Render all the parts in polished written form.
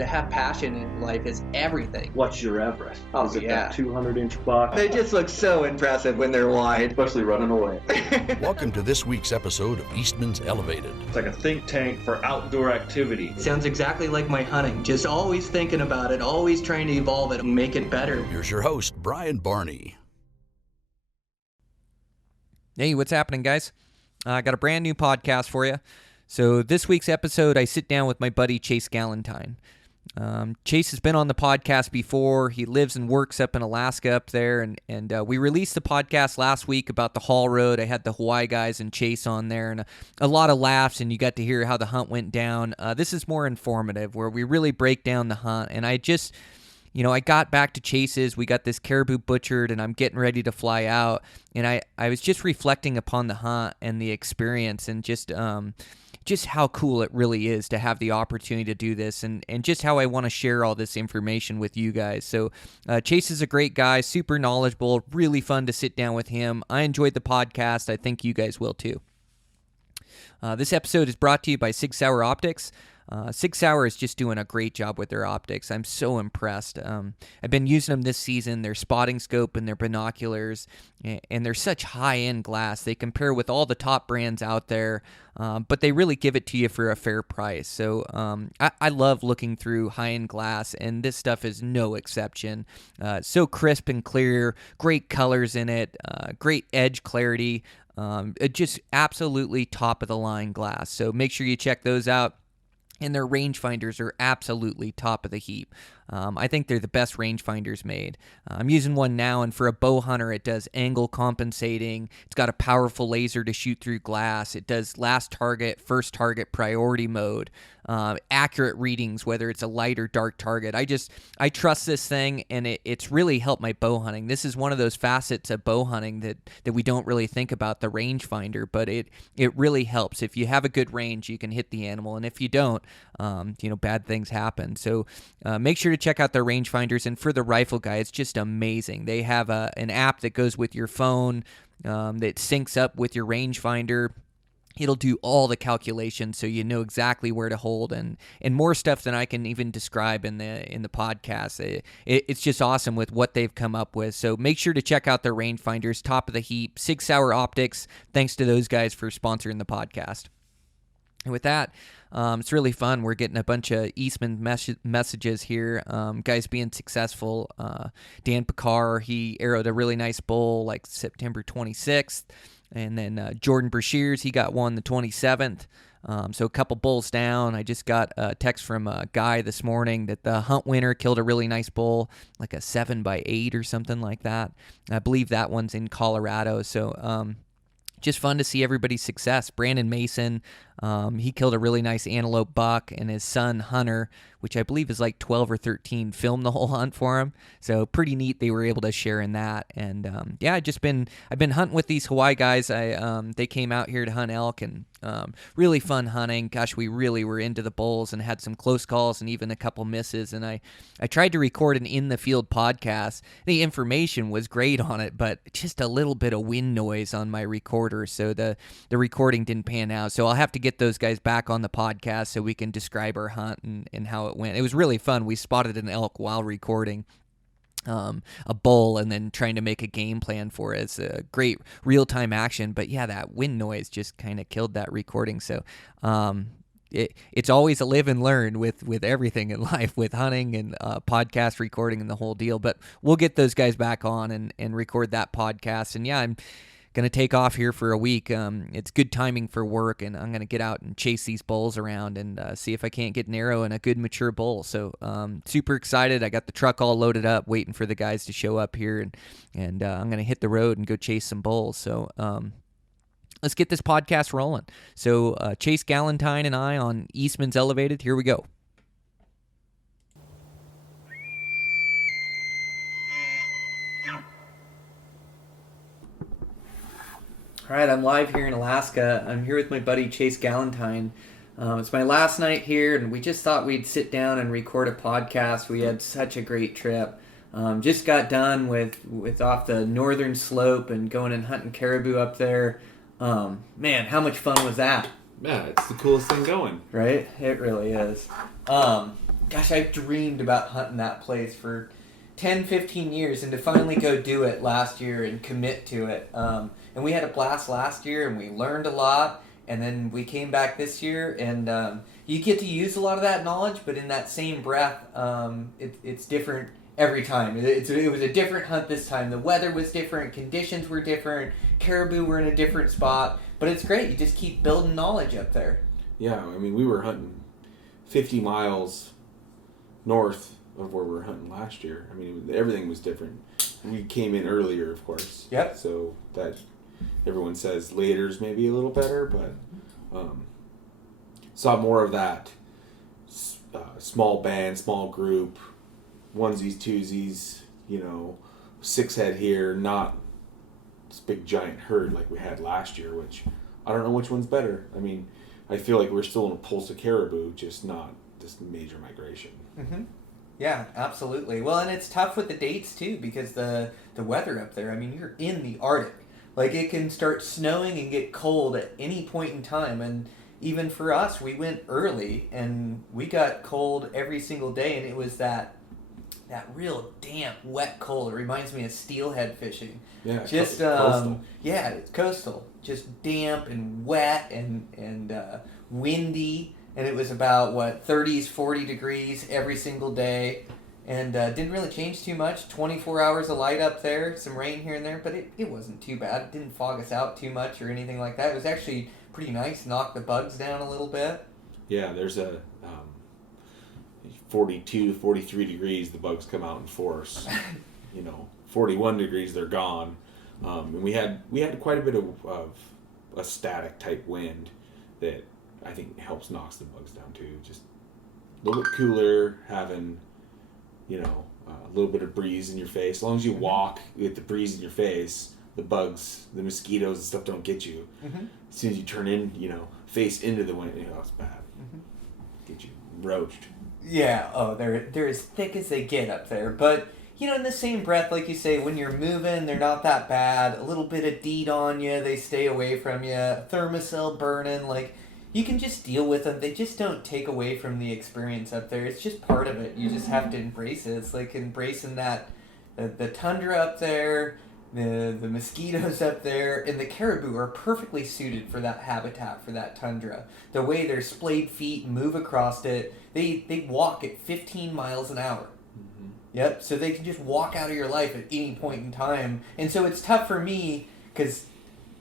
To have passion in life is everything. What's your Everest? Oh, Is it yeah. that 200-inch buck? They just look so impressive when they're wide. Especially running away. Welcome to this week's episode of Eastmans Elevated. It's like a think tank for outdoor activity. Sounds exactly like my hunting. Just always thinking about it, always trying to evolve it and make it better. Here's your host, Brian Barney. Hey, what's happening, guys? I got a brand new podcast for you. So this week's episode, I sit down with my buddy Chase Gallentine. Chase has been on the podcast before. He lives and works up in Alaska up there, and we released the podcast last week about the Haul Road. I had the Hawaii guys and Chase on there, and a lot of laughs, and you got to hear how the hunt went down. This is more informative, where we really break down the hunt, and I just... I got back to Chase's, we got this caribou butchered, and I'm getting ready to fly out, and I was just reflecting upon the hunt and the experience, and just how cool it really is to have the opportunity to do this, and just how I want to share all this information with you guys. So Chase is a great guy, super knowledgeable, really fun to sit down with him. I enjoyed the podcast. I think you guys will too. This episode is brought to you by Sig Sauer Optics. Sig Sauer is just doing a great job with their optics. I'm so impressed. I've been using them this season, their spotting scope and their binoculars, and they're such high-end glass. They compare with all the top brands out there, but they really give it to you for a fair price. So I love looking through high-end glass, and this stuff is no exception. So crisp and clear, great colors in it, great edge clarity, just absolutely top-of-the-line glass. So make sure you check those out. And their rangefinders are absolutely top of the heap. I think they're the best rangefinders made. I'm using one now, and for a bow hunter, it does angle compensating. It's got a powerful laser to shoot through glass. It does last target, first target, priority mode, accurate readings, whether it's a light or dark target. I trust this thing, and it's really helped my bow hunting. This is one of those facets of bow hunting that we don't really think about, the rangefinder, but it really helps. If you have a good range, you can hit the animal, and if you don't, bad things happen. So make sure to check out their rangefinders. And for the rifle guy, it's just amazing. They have an app that goes with your phone that syncs up with your rangefinder. It'll do all the calculations so you know exactly where to hold, and more stuff than I can even describe in the podcast. It's just awesome with what they've come up with. So make sure to check out their rangefinders, top of the heap. Sig Sauer Optics, thanks to those guys for sponsoring the podcast. And with that, it's really fun. We're getting a bunch of Eastman messages here. Guys being successful. Dan Picar, he arrowed a really nice bull like September 26th. And then Jordan Brashears, he got one the 27th. So a couple bulls down. I just got a text from a guy this morning that the hunt winner killed a really nice bull, like a 7x8 or something like that. I believe that one's in Colorado. So just fun to see everybody's success. Brandon Mason, he killed a really nice antelope buck, and his son Hunter, which I believe is like 12 or 13, filmed the whole hunt for him. So pretty neat they were able to share in that. And I've been hunting with these Hawaii guys. They came out here to hunt elk, and really fun hunting. Gosh, we really were into the bulls and had some close calls and even a couple misses. And I tried to record an in the field podcast. The information was great on it, but just a little bit of wind noise on my recorder, so the recording didn't pan out. So I'll have to get those guys back on the podcast so we can describe our hunt and how it went. It was really fun. We spotted an elk while recording a bull and then trying to make a game plan for it. It's a great real-time action, but yeah, that wind noise just kind of killed that recording. So it's always a live and learn with everything in life, with hunting and podcast recording and the whole deal. But we'll get those guys back on and record that podcast. And yeah, I'm going to take off here for a week. It's good timing for work, and I'm going to get out and chase these bulls around and see if I can't get an arrow and a good mature bull. So super excited. I got the truck all loaded up, waiting for the guys to show up here, and I'm going to hit the road and go chase some bulls. So let's get this podcast rolling. So Chase Gallentine and I on Eastmans Elevated. Here we go. All right, I'm live here in Alaska. I'm here with my buddy Chase Gallentine. It's my last night here, and we just thought we'd sit down and record a podcast. We had such a great trip. Just got done with off the northern slope and going and hunting caribou up there. Man, how much fun was that? Yeah, it's the coolest thing going. Right? It really is. gosh, I've dreamed about hunting that place for 10, 15 years, and to finally go do it last year and commit to it. And we had a blast last year, and we learned a lot, and then we came back this year, and you get to use a lot of that knowledge, but in that same breath, it's different every time. It was a different hunt this time. The weather was different, conditions were different, caribou were in a different spot, but it's great. You just keep building knowledge up there. Yeah, I mean, we were hunting 50 miles north of where we were hunting last year. I mean, everything was different. We came in earlier, of course. Yep. So that everyone says later's maybe a little better, but saw more of that small band, small group, onesies, twosies, 6 head here, not this big giant herd like we had last year, which I don't know which one's better. I mean, I feel like we're still in a pulse of caribou, just not this major migration. Mm-hmm. Yeah, absolutely. Well, and it's tough with the dates too, because the weather up there, I mean, you're in the Arctic. Like, it can start snowing and get cold at any point in time, and even for us, we went early, and we got cold every single day, and it was that real damp, wet cold. It reminds me of steelhead fishing. Yeah, just coastal. Yeah, it's coastal. Just damp and wet and windy, and it was about 30s, 40 degrees every single day, and didn't really change too much. 24 hours of light up there, some rain here and there, but it wasn't too bad. It didn't fog us out too much or anything like that. It was actually pretty nice. Knocked the bugs down a little bit. Yeah, there's a 42, 43 degrees, the bugs come out in force. 41 degrees, they're gone. And we had quite a bit of a static type wind that I think helps knocks the bugs down too. Just a little bit cooler, having a little bit of breeze in your face. As long as you walk with the breeze in your face, the bugs, the mosquitoes and stuff don't get you. Mm-hmm. As soon as you turn in, face into the wind, it's bad. Mm-hmm. Get you roached. Yeah, they're as thick as they get up there. But, in the same breath, like you say, when you're moving, they're not that bad. A little bit of DEET on you, they stay away from you. Thermocell burning, you can just deal with them. They just don't take away from the experience up there. It's just part of it. You just have to embrace it. It's like embracing the tundra up there, the mosquitoes up there, and the caribou are perfectly suited for that habitat, for that tundra. The way their splayed feet move across it, they walk at 15 miles an hour. Mm-hmm. Yep, so they can just walk out of your life at any point in time. And so it's tough for me, because,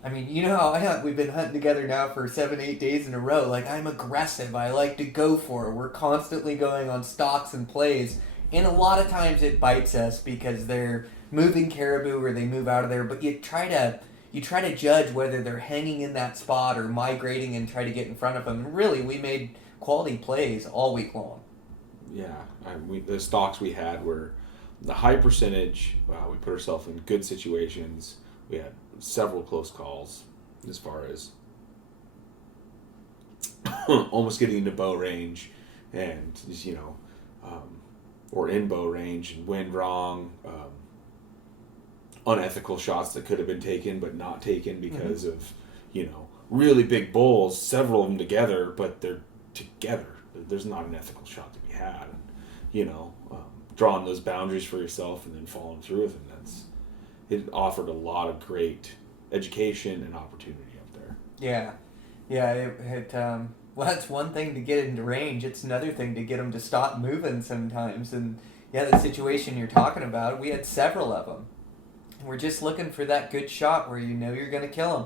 I mean, you know how I hunt. We've been hunting together now for 7-8 days in a row. I'm aggressive. I like to go for it. We're constantly going on stalks and plays. And a lot of times it bites us because they're moving caribou or they move out of there. But you try to judge whether they're hanging in that spot or migrating and try to get in front of them. And really, we made quality plays all week long. Yeah, the stalks we had were the high percentage. We put ourselves in good situations. We had several close calls as far as almost getting into bow range and just, or in bow range and wind wrong, unethical shots that could have been taken but not taken because of, really big bulls, several of them together, but they're together. There's not an ethical shot to be had. Drawing those boundaries for yourself and then following through with them, it offered a lot of great education and opportunity up there. Yeah, well, it's one thing to get into range. It's another thing to get them to stop moving sometimes. And yeah, the situation you're talking about, we had several of them. We're just looking for that good shot where you're going to kill them.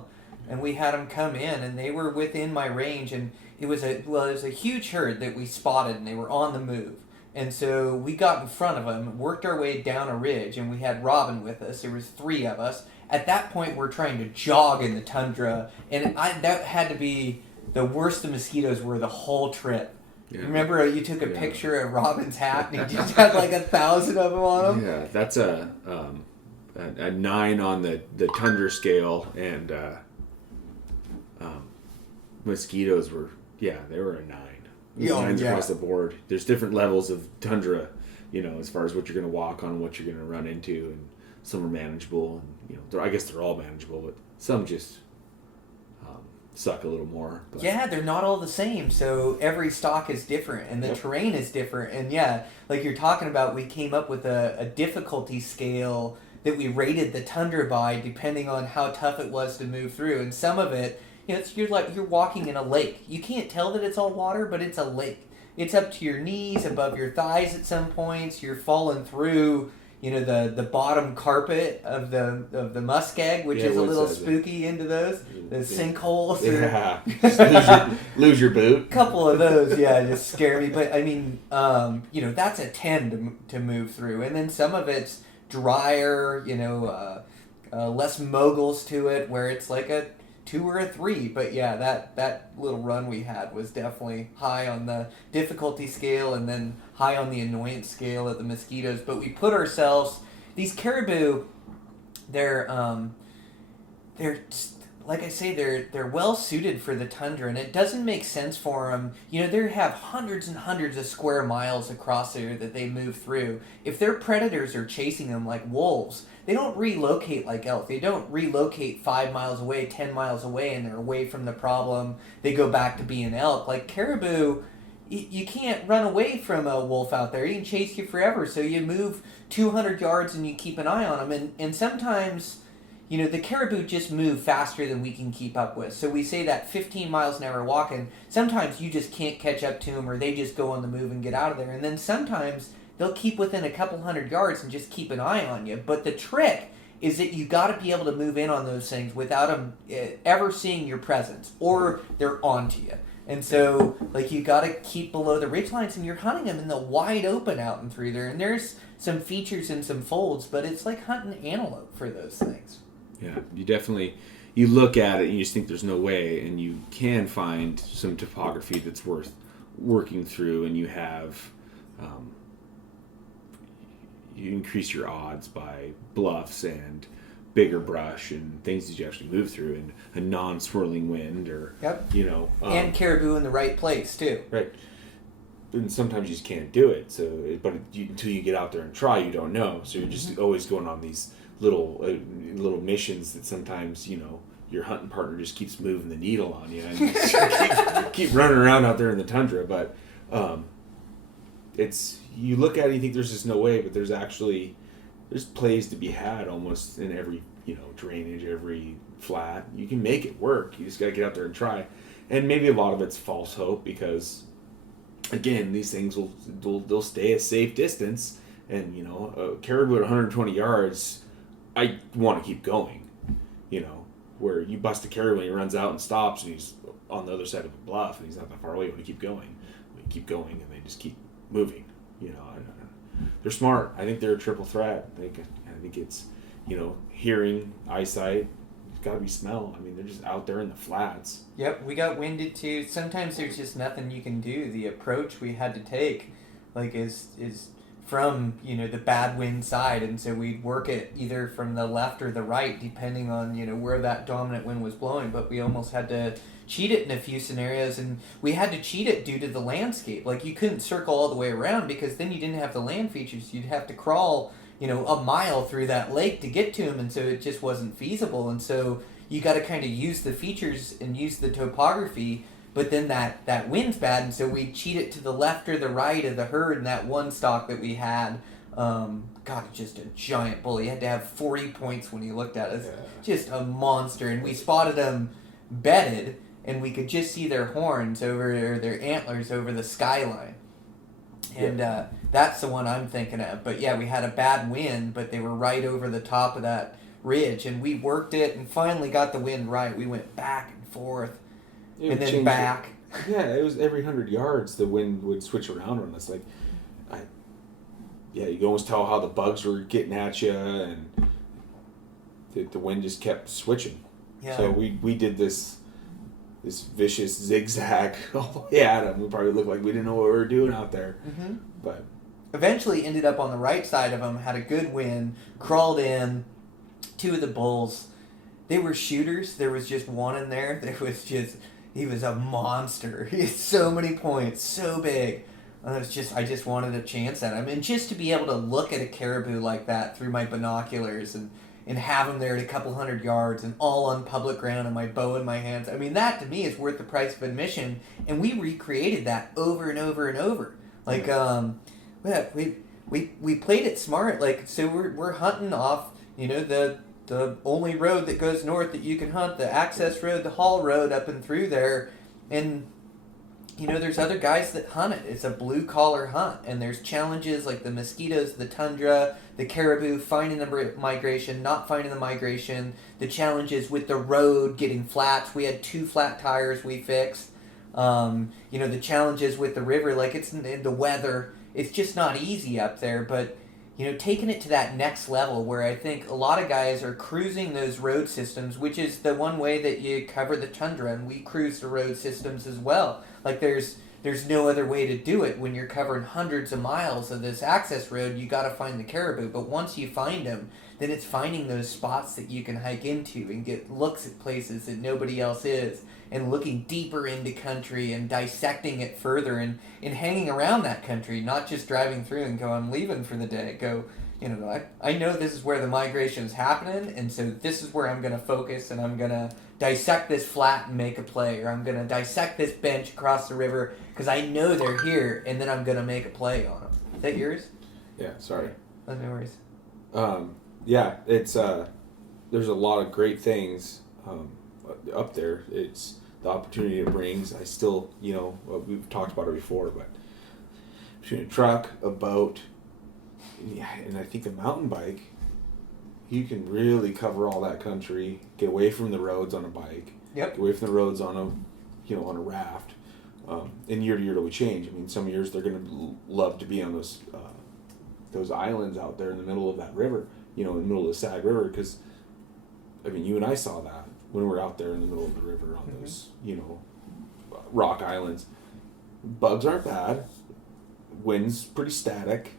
And we had them come in, and they were within my range. And it was a huge herd that we spotted, and they were on the move. And so we got in front of them, worked our way down a ridge, and we had Robin with us. There was 3 of us. At that point, we're trying to jog in the tundra, and that had to be the worst the mosquitoes were the whole trip. Yeah. Remember, you took a picture of Robin's hat, and he just had 1,000 of them on him? Yeah, that's a 9 on the tundra scale, and mosquitoes were, they were a 9. Nines across the board. There's different levels of tundra, as far as what you're going to walk on, what you're going to run into, and some are manageable, and I guess they're all manageable, but some just suck a little more. But. Yeah, they're not all the same. So every stock is different, and the terrain is different. And yeah, like you're talking about, we came up with a difficulty scale that we rated the tundra by, depending on how tough it was to move through. And some of it, you're walking in a lake. You can't tell that it's all water, but it's a lake. It's up to your knees, above your thighs at some points. You're falling through, the bottom carpet of the muskeg, which is a little spooky into those. The sinkholes. Yeah. Lose your boot. A couple of those, just scare me. But I mean, that's a 10 to move through. And then some of it's drier, less moguls to it, where it's like a 2 or a 3. But yeah, that little run we had was definitely high on the difficulty scale, and then high on the annoyance scale of the mosquitoes. But we put ourselves, these caribou, they're like I say, they're well suited for the tundra, and it doesn't make sense for them. They have hundreds and hundreds of square miles across there that they move through. If their predators are chasing them like wolves, they don't relocate like elk. They don't relocate 5 miles away, 10 miles away, and they're away from the problem. They go back to being elk. Like caribou, you can't run away from a wolf out there. He can chase you forever. So you move 200 yards and you keep an eye on them. And sometimes, the caribou just move faster than we can keep up with. So we say that 15 miles an hour walking, sometimes you just can't catch up to them, or they just go on the move and get out of there. And then sometimes they'll keep within a couple hundred yards and just keep an eye on you. But the trick is that you got to be able to move in on those things without them ever seeing your presence, or they're onto you. And so, you got to keep below the ridge lines, and you're hunting them in the wide open out and through there. And there's some features and some folds, but it's like hunting antelope for those things. Yeah, you look at it and you just think there's no way, and you can find some topography that's worth working through, and you have, you increase your odds by bluffs and bigger brush and things that you actually move through, and a non-swirling wind, or, and caribou in the right place too. Right. And sometimes you just can't do it. But until you get out there and try, you don't know. So you're just always going on these little missions that sometimes your hunting partner just keeps moving the needle on you, and you just keep running around out there in the tundra. But you look at it and you think there's just no way, but there's plays to be had almost in every drainage, every flat. You can make it work. You just got to get out there and try. And maybe a lot of it's false hope, because again, these things they'll stay a safe distance, and a caribou at 120 yards, I want to keep going, where you bust a caribou and he runs out and stops, and he's on the other side of a bluff and he's not that far away. When you keep going, and they just keep moving. They're smart. I think they're a triple threat. I think it's, hearing, eyesight. It's got to be smell. I mean, they're just out there in the flats. Yep, we got winded too. Sometimes there's just nothing you can do. The approach we had to take, is from the bad wind side, and so we'd work it either from the left or the right, depending on where that dominant wind was blowing. But we almost had to cheat it in a few scenarios, and we had to cheat it due to the landscape. You couldn't circle all the way around, because then you didn't have the land features. You'd have to crawl a mile through that lake to get to them, and so it just wasn't feasible. And so you got to kind of use the features and use the topography. But then that wind's bad, and so we cheat it to the left or the right of the herd. And that one stock that we had, just a giant bull. He had to have 40 points when you looked at us. Yeah. Just a monster. And we spotted them bedded, and we could just see their horns or their antlers over the skyline. And that's the one I'm thinking of. But yeah, we had a bad wind, but they were right over the top of that ridge. And we worked it and finally got the wind right. We went back and forth. And then back. It was every 100 yards the wind would switch around on us. You could almost tell how the bugs were getting at you, and the wind just kept switching. Yeah. So we did this vicious zigzag all the way at them. We probably looked like we didn't know what we were doing out there. Mm-hmm. But eventually ended up on the right side of them, had a good wind, crawled in. 2 of the bulls, they were shooters. There was just one in there. He was a monster. He had so many points, so big. And I just wanted a chance at him. And just to be able to look at a caribou like that through my binoculars, and and have them there at a couple hundred yards and all on public ground and my bow in my hands. I mean, that to me is worth the price of admission. And we recreated that over and over and over. Like, we played it smart. Like, so we're hunting off, the only road that goes north that you can hunt, the access road, the haul road up and through there. And, there's other guys that hunt it. It's a blue-collar hunt. And there's challenges like the mosquitoes, the tundra, the caribou, finding the migration, not finding the migration, the challenges with the road, getting flats. We had 2 flat tires we fixed. The challenges with the river, like it's the weather. It's just not easy up there. But, taking it to that next level where I think a lot of guys are cruising those road systems, which is the one way that you cover the tundra, and we cruise the road systems as well. Like there's no other way to do it when you're covering hundreds of miles of this access road. You got to find the caribou, but once you find them, then it's finding those spots that you can hike into and get looks at places that nobody else is, and looking deeper into country and dissecting it further and hanging around that country, not just driving through and go, I'm leaving for the day. Go, I know this is where the migration is happening, and so this is where I'm going to focus, and I'm going to dissect this flat and make a play, or I'm going to dissect this bench across the river because I know they're here, and then I'm going to make a play on them. Is that yours? Yeah, sorry. Oh, no worries. Yeah, it's there's a lot of great things up there. It's the opportunity it brings. I still, we've talked about it before, but between a truck, a boat, and I think a mountain bike, you can really cover all that country. Get away from the roads on a bike. Yep. Get away from the roads on on a raft. And year to year it'll change. I mean, some years they're going to love to be on those islands out there in the middle of that river. In the middle of the Sag River, because you and I saw that when we were out there in the middle of the river on those rock islands. Bugs aren't bad. Wind's pretty static.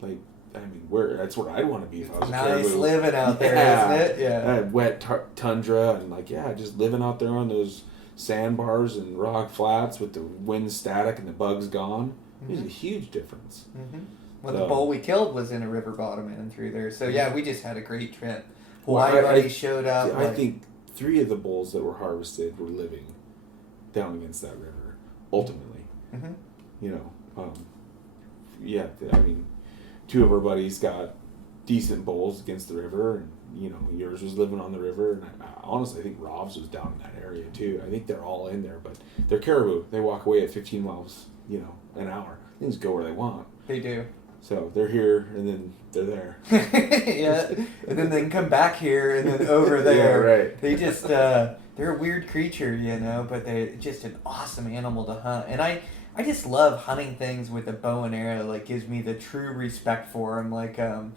That's where I'd want to be if I was a caribou. Nice living out there, isn't it? Yeah. Wet tundra and just living out there on those sandbars and rock flats with the wind static and the bugs gone. There's a huge difference. Well, the bull we killed was in a river bottom and through there. So, yeah, we just had a great trip. Hawaii buddies showed up. I think 3 of the bulls that were harvested were living down against that river, ultimately. Yeah, 2 of our buddies got decent bulls against the river, and, yours was living on the river. And I honestly think Rob's was down in that area, too. I think they're all in there, but they're caribou. They walk away at 15 miles, an hour. Things go where they want. They do. So they're here, and then they're there. Yeah, and then they can come back here, and then over there. Yeah, right. They just, they're a weird creature, but they're just an awesome animal to hunt. And I just love hunting things with a bow and arrow. Like, gives me the true respect for them. Like, a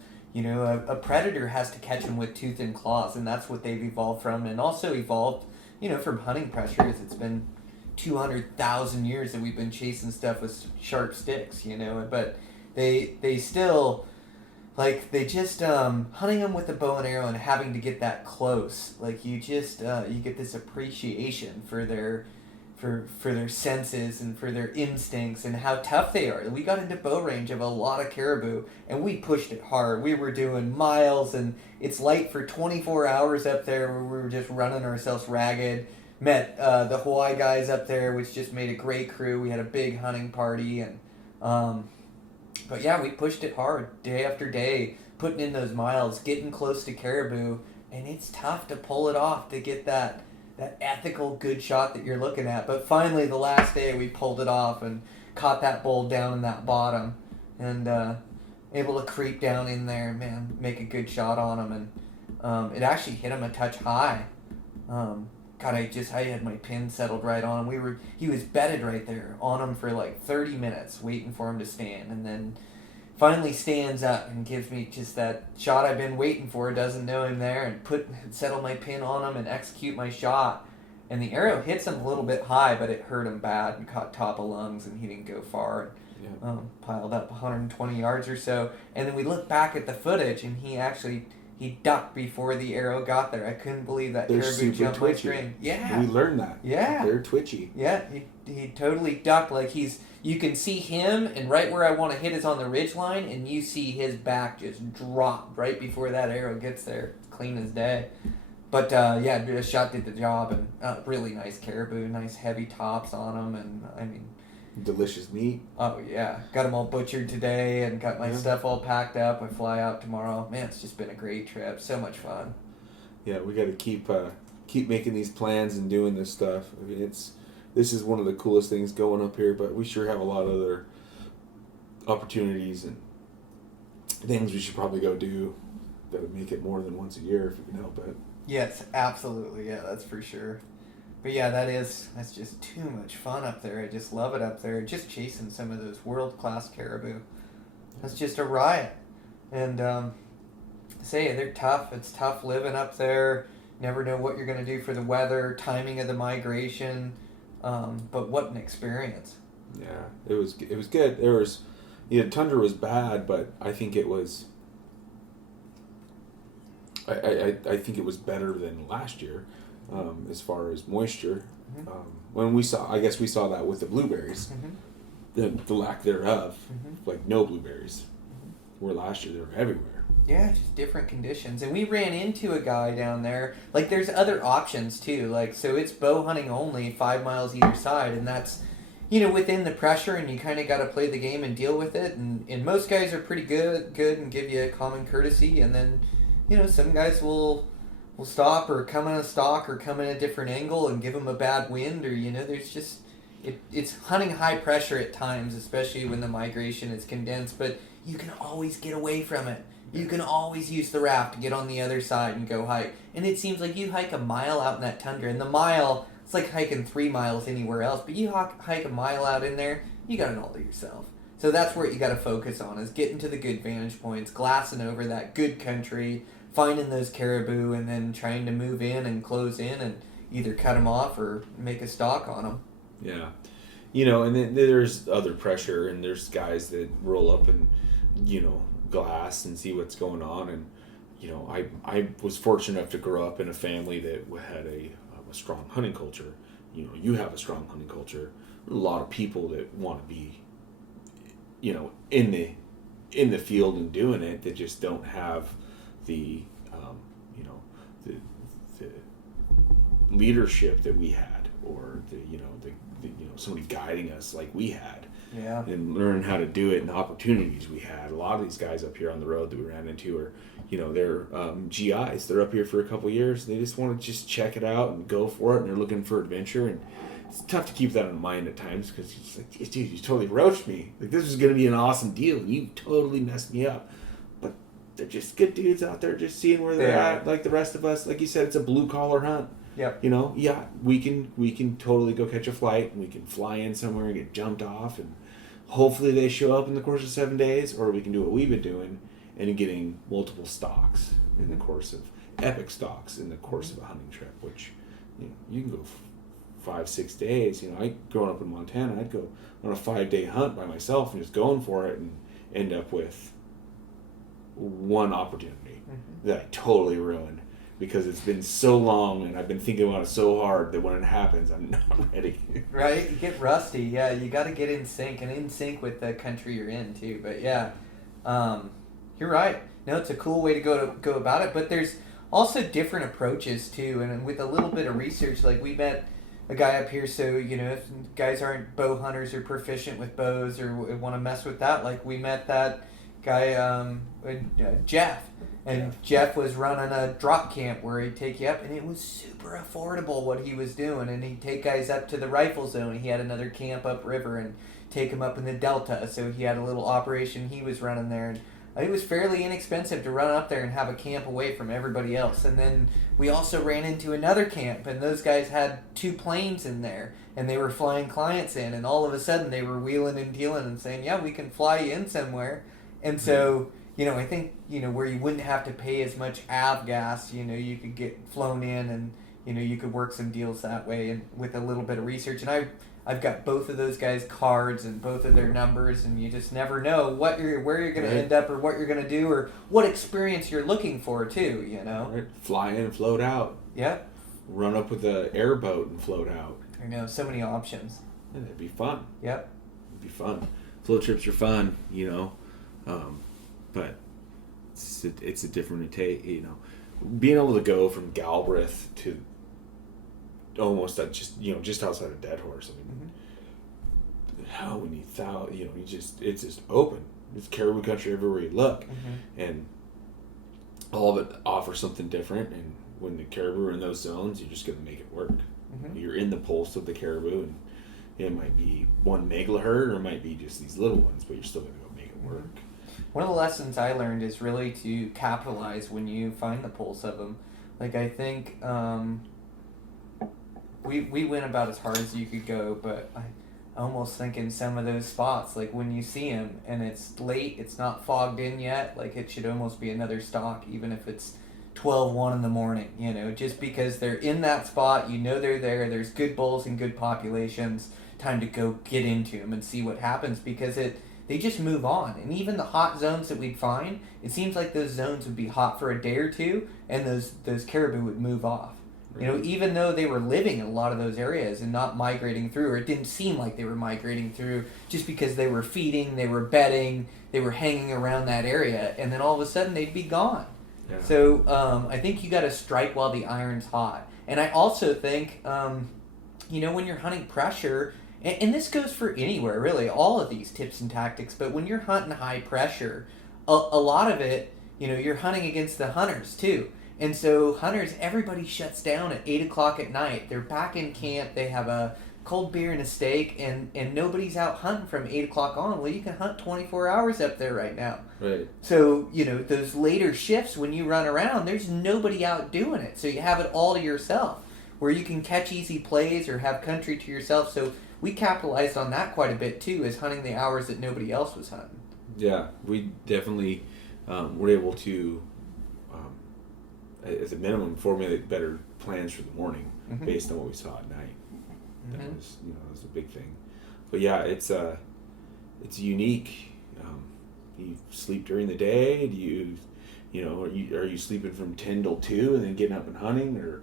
predator has to catch them with tooth and claws, and that's what they've evolved from. And also evolved, from hunting pressures. It's been 200,000 years that we've been chasing stuff with sharp sticks, but they still, they just, hunting them with a bow and arrow and having to get that close, you just, you get this appreciation for their senses and for their instincts and how tough they are. We got into bow range of a lot of caribou, and we pushed it hard. We were doing miles, and it's light for 24 hours up there where we were just running ourselves ragged. Met the Hawaii guys up there, which just made a great crew. We had a big hunting party, and but yeah, we pushed it hard day after day, putting in those miles, getting close to caribou, and it's tough to pull it off, to get that ethical good shot that you're looking at. But finally, the last day, we pulled it off and caught that bull down in that bottom, and able to creep down in there, man, make a good shot on him, and it actually hit him a touch high. God, I had my pin settled right on him. He was bedded right there on him for 30 minutes, waiting for him to stand, and then finally stands up and gives me just that shot I've been waiting for. Doesn't know him there, and settle my pin on him and execute my shot. And the arrow hits him a little bit high, but it hurt him bad and caught top of lungs, and he didn't go far. And, piled up 120 yards or so. And then we look back at the footage, and he actually he ducked before the arrow got there. I couldn't believe that They're caribou super jumped my twitchy. string. Yeah. We learned that. Yeah. They're twitchy. Yeah, he totally ducked. Like you can see him, and right where I want to hit is on the ridge line, and you see his back just drop right before that arrow gets there. Clean as day. But yeah, the shot did the job, and really nice caribou, nice heavy tops on them, and I mean, Delicious meat. oh yeah, got them all butchered today, and got my stuff all packed up. I fly out tomorrow. Man, it's just been a great trip. So much fun. Yeah, we got to keep making these plans and doing this stuff. I mean, this is one of the coolest things going up here, but we sure have a lot of other opportunities and things we should probably go do. Got to make it more than once a year if we can help it. Yes, absolutely. Yeah, that's for sure. But yeah, that's just too much fun up there. I just love it up there. Just chasing some of those world-class caribou. That's just a riot. And they're tough. It's tough living up there. Never know what you're going to do for the weather, timing of the migration. But what an experience. Yeah, it was good. Tundra was bad, but I think it was I think it was better than last year, as far as moisture. Mm-hmm. When we saw that with the blueberries, the lack thereof, like no blueberries, where last year they were everywhere. Yeah, just different conditions. And we ran into a guy down there. Like, there's other options, too. Like, so it's bow hunting only, 5 miles either side. And that's, within the pressure, and you kind of got to play the game and deal with it. And most guys are pretty good and give you a common courtesy. And then, some guys will stop or come in a stalk or come in a different angle and give them a bad wind. Or, there's just... It's hunting high pressure at times, especially when the migration is condensed. But you can always get away from it. You can always use the raft to get on the other side and go hike. And it seems like you hike a mile out in that tundra. And the mile, it's like hiking 3 miles anywhere else. But you hike a mile out in there, you got it all to yourself. So that's where you got to focus on, is getting to the good vantage points, glassing over that good country, finding those caribou, and then trying to move in and close in and either cut them off or make a stalk on them. Yeah. And then there's other pressure, and there's guys that roll up and, glass and see what's going on. And I was fortunate enough to grow up in a family that had a strong hunting culture. You have a strong hunting culture. A lot of people that want to be in the field and doing it, that just don't have the the leadership that we had, or the somebody guiding us like we had. Yeah. And learn how to do it, and the opportunities we had. A lot of these guys up here on the road that we ran into are, they're GIs. They're up here for a couple years. They just want to just check it out and go for it, and they're looking for adventure. And it's tough to keep that in mind at times, because it's like, dude, you totally roached me. Like, this was going to be an awesome deal, and you totally messed me up. But they're just good dudes out there, just seeing where they're at, like the rest of us. Like you said, it's a blue-collar hunt. Yep. We can totally go catch a flight, and we can fly in somewhere and get jumped off, and hopefully they show up in the course of 7 days, or we can do what we've been doing and getting multiple stalks in the course of epic stalks in the course of a hunting trip, which you can go 5-6 days. I growing up in Montana, I'd go on a 5-day hunt by myself and just going for it, and end up with one opportunity that I totally ruined, because it's been so long and I've been thinking about it so hard that when it happens, I'm not ready. Right? You get rusty. Yeah, you got to get in sync with the country you're in, too. But yeah, you're right. No, it's a cool way to go about it. But there's also different approaches, too. And with a little bit of research, like we met a guy up here, so, if guys aren't bow hunters or proficient with bows or want to mess with that, like we met that guy, Jeff. And Jeff was running a drop camp where he'd take you up, and it was super affordable what he was doing. And he'd take guys up to the rifle zone. He had another camp upriver and take them up in the Delta. So he had a little operation he was running there. And it was fairly inexpensive to run up there and have a camp away from everybody else. And then we also ran into another camp, and those guys had 2 planes in there, and they were flying clients in. And all of a sudden they were wheeling and dealing and saying, yeah, we can fly you in somewhere. And so... I think, where you wouldn't have to pay as much av gas, you could get flown in, and, you could work some deals that way, and with a little bit of research. And I've got both of those guys' cards and both of their numbers, and you just never know where you're going to end up or what you're going to do or what experience you're looking for too, you know? Right. Fly in and float out. Yep. Run up with an airboat and float out. I know, so many options. Yeah, it'd be fun. Yep. It'd be fun. Float trips are fun, you know, but it's a different take, you know. Being able to go from Galbraith to almost just outside of Dead Horse. I mean, how many thousand, you know, it's just open. It's caribou country everywhere you look, and all of it offers something different. And when the caribou are in those zones, you're just gonna make it work. You're in the pulse of the caribou, and it might be one megala herd or it might be just these little ones, but you're still gonna go make it work. One of the lessons I learned is really to capitalize when you find the pulse of them. Like, I think we went about as hard as you could go, but I almost think in some of those spots, like when you see them and it's late, it's not fogged in yet, like it should almost be another stock, even if it's 12:01 in the morning, you know, just because they're in that spot, you know they're there, there's good bulls and good populations, time to go get into them and see what happens, because they just move on. And even the hot zones that we'd find, it seems like those zones would be hot for a day or two, and those caribou would move off. You know, even though they were living in a lot of those areas and not migrating through, or it didn't seem like they were migrating through, just because they were feeding, they were bedding, they were hanging around that area, and then all of a sudden they'd be gone. Yeah. So I think you got to strike while the iron's hot. And I also think, you know, when you're hunting pressure, and this goes for anywhere, really, all of these tips and tactics, but when you're hunting high pressure, a lot of it, you know, you're hunting against the hunters too. And so hunters, everybody shuts down at 8 o'clock at night. They're back in camp, they have a cold beer and a steak, and nobody's out hunting from 8 o'clock on. Well, you can hunt 24 hours up there right now. Right. So, you know, those later shifts when you run around, there's nobody out doing it. So you have it all to yourself, where you can catch easy plays or have country to yourself. So we capitalized on that quite a bit too, as hunting the hours that nobody else was hunting. Yeah, we definitely were able to, as a minimum, formulate better plans for the morning based on what we saw at night. That was, you know, that was a big thing. But yeah, it's unique. You sleep during the day? Do you know, are you sleeping from 10 till 2 and then getting up and hunting? Or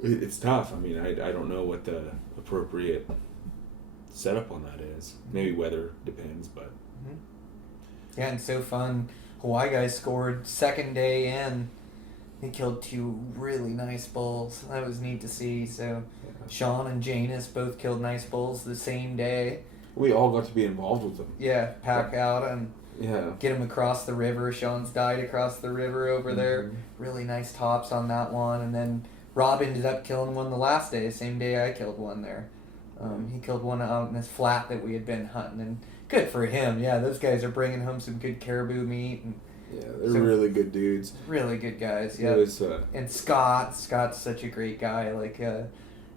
it's tough. I mean, I don't know what the appropriate setup on that is. Maybe weather depends, but yeah, and so fun. Hawaii guys scored second day in. He killed 2 really nice bulls. That was neat to see. So Sean and Janus both killed nice bulls the same day. We all got to be involved with them. Yeah, pack out and get them across the river. Sean's died across the river over there. Really nice tops on that one. And then Rob ended up killing one the last day, same day I killed one there. He killed one out in this flat that we had been hunting, and good for him. Yeah, those guys are bringing home some good caribou meat. And yeah, they're really good dudes. Really good guys, yeah. And Scott's such a great guy. Like,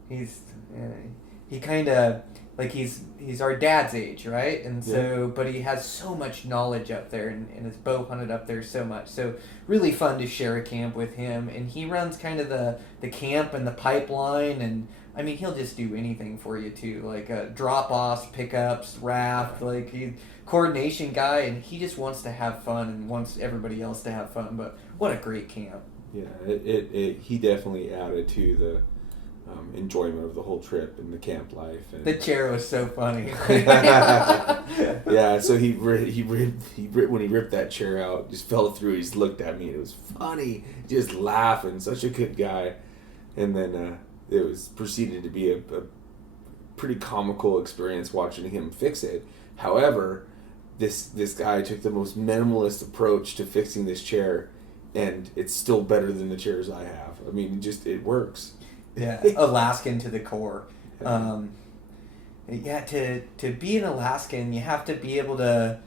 he kind of, like, he's our dad's age, right? And so, but he has so much knowledge up there, and has bow hunted up there so much. So really fun to share a camp with him. And he runs kind of the camp and the pipeline, and I mean, he'll just do anything for you too, like drop-offs, pickups, raft, like coordination guy, and he just wants to have fun and wants everybody else to have fun. But what a great camp. Yeah, he definitely added to the enjoyment of the whole trip and the camp life. And the chair was so funny. Yeah, so he ripped when he ripped that chair out, just fell through. He just looked at me, and it was funny, just laughing. Such a good guy. And then it was proceeded to be a pretty comical experience watching him fix it. However, this guy took the most minimalist approach to fixing this chair, and it's still better than the chairs I have. I mean, it works. Yeah, Alaskan to the core. To be an Alaskan, you have to be able to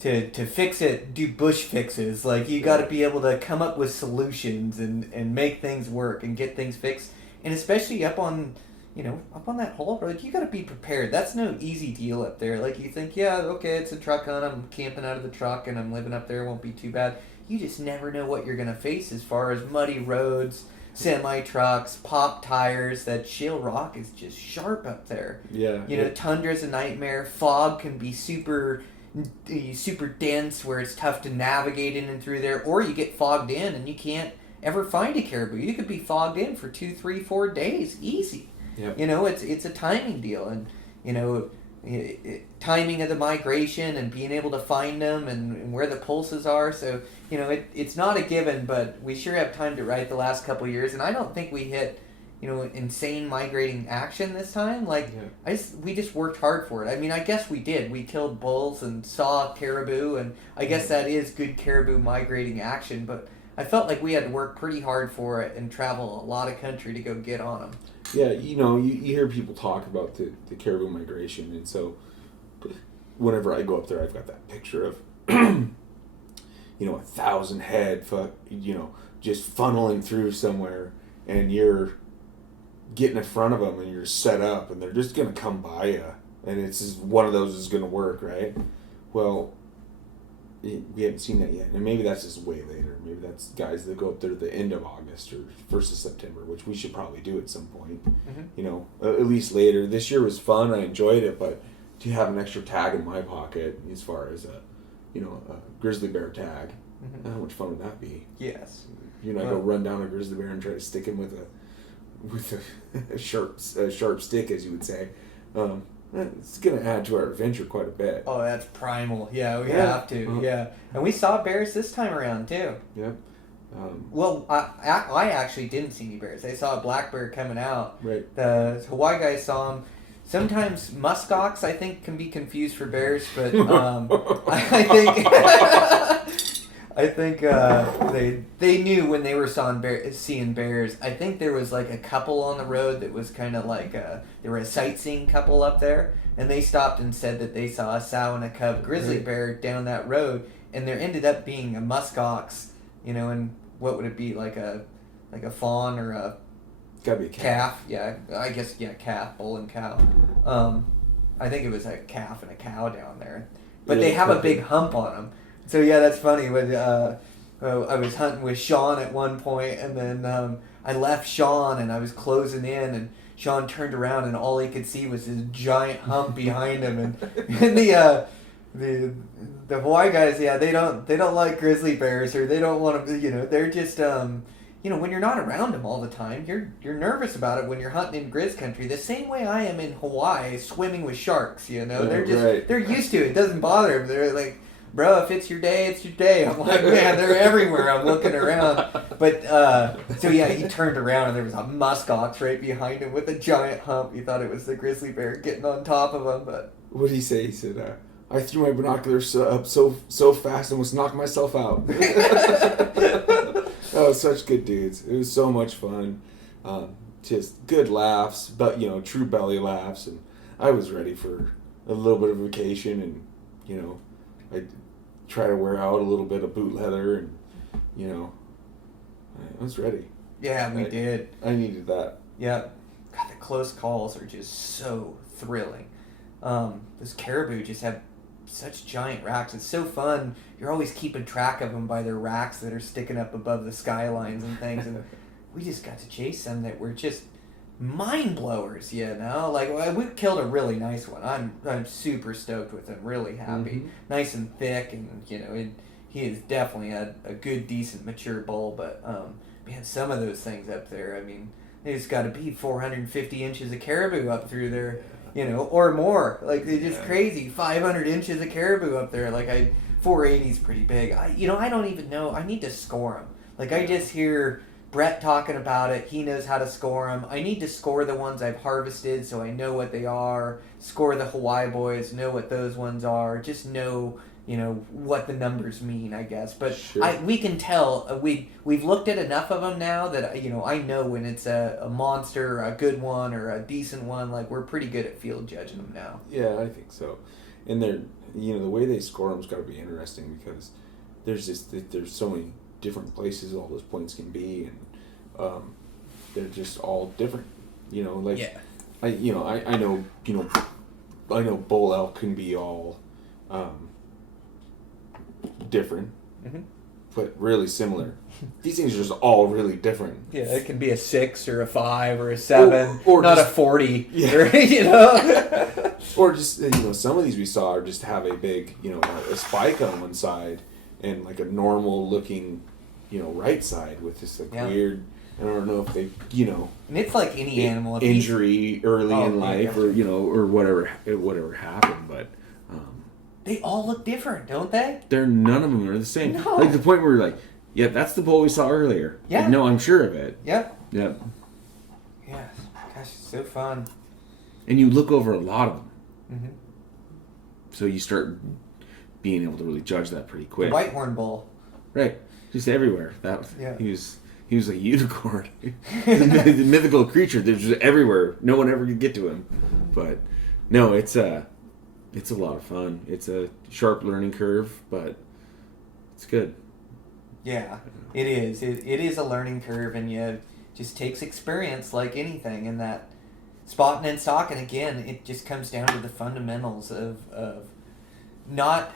fix it, do bush fixes. Like, you got to be able to come up with solutions and make things work and get things fixed. And especially up on that whole road, you got to be prepared. That's no easy deal up there. Like, you think, yeah, okay, it's a truck hunt. I'm camping out of the truck and I'm living up there. It won't be too bad. You just never know what you're going to face as far as muddy roads, semi-trucks, pop tires. That shale rock is just sharp up there. Yeah. You know, tundra's a nightmare. Fog can be super dense where it's tough to navigate in and through there, or you get fogged in and you can't ever find a caribou. You could be fogged in for 2, 3, 4 days easy. Yep. You know, it's a timing deal, and you know, timing of the migration and being able to find them and where the pulses are. So you know, it's not a given, but we sure have time to write the last couple of years, and I don't think we hit, you know, insane migrating action this time. Like, we just worked hard for it. I mean, I guess we did. We killed bulls and saw caribou, and I guess that is good caribou migrating action, but I felt like we had to work pretty hard for it and travel a lot of country to go get on them. Yeah, you know, you hear people talk about the caribou migration, and so whenever I go up there, I've got that picture of, you know, 1,000 head, you know, just funneling through somewhere, and you're getting in front of them and you're set up and they're just going to come by you, and it's just one of those is going to work, right? Well, we haven't seen that yet, and maybe that's just way later. Maybe that's guys that go up there at the end of August or 1st of September, which we should probably do at some point. You know, at least later. This year was fun. I enjoyed it, but to have an extra tag in my pocket as far as a grizzly bear tag, how much fun would that be? Yes. You know, go run down a grizzly bear and try to stick him with a sharp stick, as you would say. It's going to add to our adventure quite a bit. Oh, that's primal. Yeah, we have to. Yeah, and we saw bears this time around too. Yep. Well, I actually didn't see any bears. I saw a black bear coming out. Right. The Hawaii guys saw him. Sometimes muskox, I think, can be confused for bears, but I think they knew when they were seeing bears. I think there was like a couple on the road that was kind of like they were a sightseeing couple up there, and they stopped and said that they saw a sow and a cub grizzly bear down that road, and there ended up being a muskox, you know, and what would it be, like a fawn or a gotta be a calf? Yeah, I guess calf, bull and cow. I think it was a calf and a cow down there, but they have a big hump on them. So yeah, that's funny. When I was hunting with Sean at one point, and then I left Sean and I was closing in, and Sean turned around and all he could see was this giant hump behind him, and the Hawaii guys, they don't like grizzly bears, or they don't want to, you know, they're just you know, when you're not around them all the time, you're nervous about it when you're hunting in grizz country. The same way I am in Hawaii swimming with sharks, you know. They're used to it. It doesn't bother them. They're like, bro, if it's your day, it's your day. I'm like, man, they're everywhere. I'm looking around. But, so yeah, he turned around and there was a muskox right behind him with a giant hump. He thought it was the grizzly bear getting on top of him, but... What did he say? He said, I threw my binoculars up so fast and was knocking myself out. Oh, such good dudes. It was so much fun. Just good laughs, but, you know, true belly laughs. And I was ready for a little bit of vacation, and, you know, I try to wear out a little bit of boot leather, and, you know, I was ready. Yeah, we did. I needed that. Yeah. God, the close calls are just so thrilling. Those caribou just have such giant racks. It's so fun. You're always keeping track of them by their racks that are sticking up above the skylines and things. And we just got to chase some that were just mind blowers, you know. Like, we killed a really nice one. I'm super stoked with him. Really happy. Nice and thick, and you know, he is definitely a good, decent, mature bull. But man, some of those things up there, I mean, there's got to be 450 inches of caribou up through there. You know, or more. Like, they're just crazy. 500 inches of caribou up there. Like, 480 is pretty big. I don't even know. I need to score them. Like, I just hear Brett talking about it. He knows how to score them. I need to score the ones I've harvested so I know what they are. Score the Hawaii boys, know what those ones are. Just know, you know, what the numbers mean, I guess. But sure. We can tell. We've looked at enough of them now that, you know, I know when it's a monster, a good one, or a decent one. Like, we're pretty good at field judging them now. Yeah, I think so. And they're, you know, the way they score them's got to be interesting, because there's so many different places all those points can be, and they're just all different. You know, like I know bull elk can be all different but really similar. These things are just all really different. Yeah, it can be a 6 or a 5 or a 7, or not just, a 40. Yeah. Or, or just, some of these we saw just have a big, a spike on one side and like a normal looking, right side with this weird, I don't know if they, and it's like any animal. Injury early in life, yeah. or whatever happened, but they all look different, don't they? none of them are the same. No. Like the point where you're like, yeah, that's the bull we saw earlier. Yeah. Like, no, I'm sure of it. Yep. Yep. Yes. Gosh, it's so fun. And you look over a lot of them. Mm-hmm. So you start being able to really judge that pretty quick. The whitehorn bull. Right. Just everywhere. Yeah. He was a unicorn. The mythical creature that was just everywhere. No one ever could get to him. But no, it's a lot of fun. It's a sharp learning curve, but it's good. Yeah, it is. It is a learning curve, and it just takes experience like anything. And that spotting and stalking, again, it just comes down to the fundamentals of not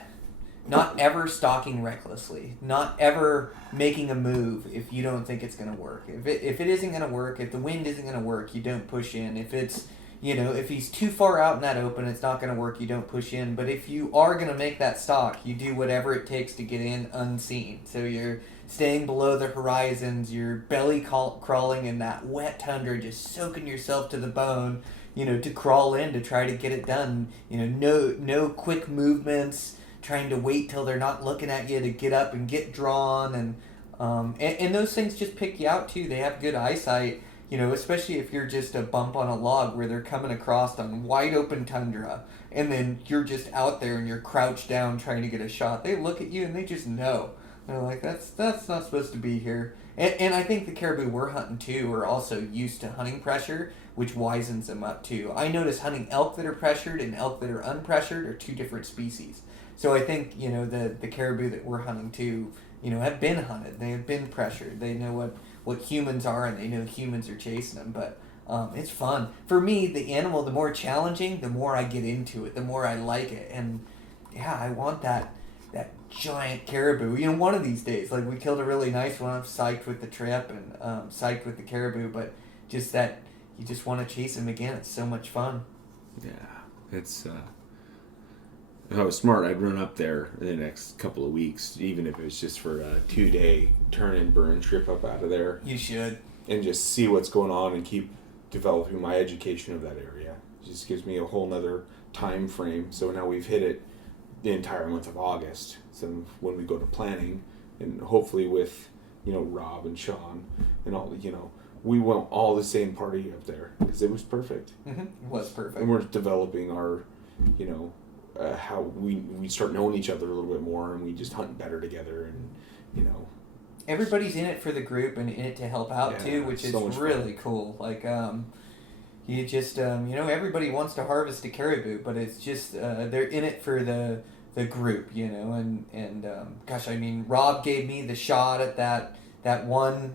ever stalking recklessly, not ever making a move if you don't think it's going to work. If it isn't going to work, if the wind isn't going to work, you don't push in. If it's if he's too far out in that open, it's not going to work, you don't push in. But if you are going to make that stalk, you do whatever it takes to get in unseen. So you're staying below the horizons, you're belly crawling in that wet tundra, just soaking yourself to the bone, to crawl in to try to get it done. No quick movements, trying to wait till they're not looking at you to get up and get drawn. And those things just pick you out too. They have good eyesight. Especially if you're just a bump on a log where they're coming across on wide open tundra, and then you're just out there and you're crouched down trying to get a shot. They look at you and they just know. They're like, that's not supposed to be here. And I think the caribou we're hunting too are also used to hunting pressure, which wisens them up too. I notice hunting elk that are pressured and elk that are unpressured are two different species. So I think, the caribou that we're hunting too, have been hunted. They have been pressured. They know what humans are, and they know humans are chasing them. But it's fun. For me, the animal, the more challenging, the more I get into it, the more I like it. And yeah, I want that giant caribou. One of these days, like we killed a really nice one. I'm psyched with the trip and psyched with the caribou, but just that you just want to chase him again. It's so much fun. Yeah, it's. If I was smart, I'd run up there in the next couple of weeks, even if it was just for a 2-day turn and burn trip up out of there. You should. And just see what's going on and keep developing my education of that area. It just gives me a whole nother time frame. So now we've hit it the entire month of August. So when we go to planning, and hopefully with, Rob and Sean and all, we want all the same party up there because it was perfect. Mm-hmm. It was perfect. And we're developing our, how we start knowing each other a little bit more, and we just hunt better together, and everybody's in it for the group and in it to help out too, which is really cool. Like you just everybody wants to harvest a caribou, but it's just they're in it for the group, and gosh, I mean, Rob gave me the shot at that one,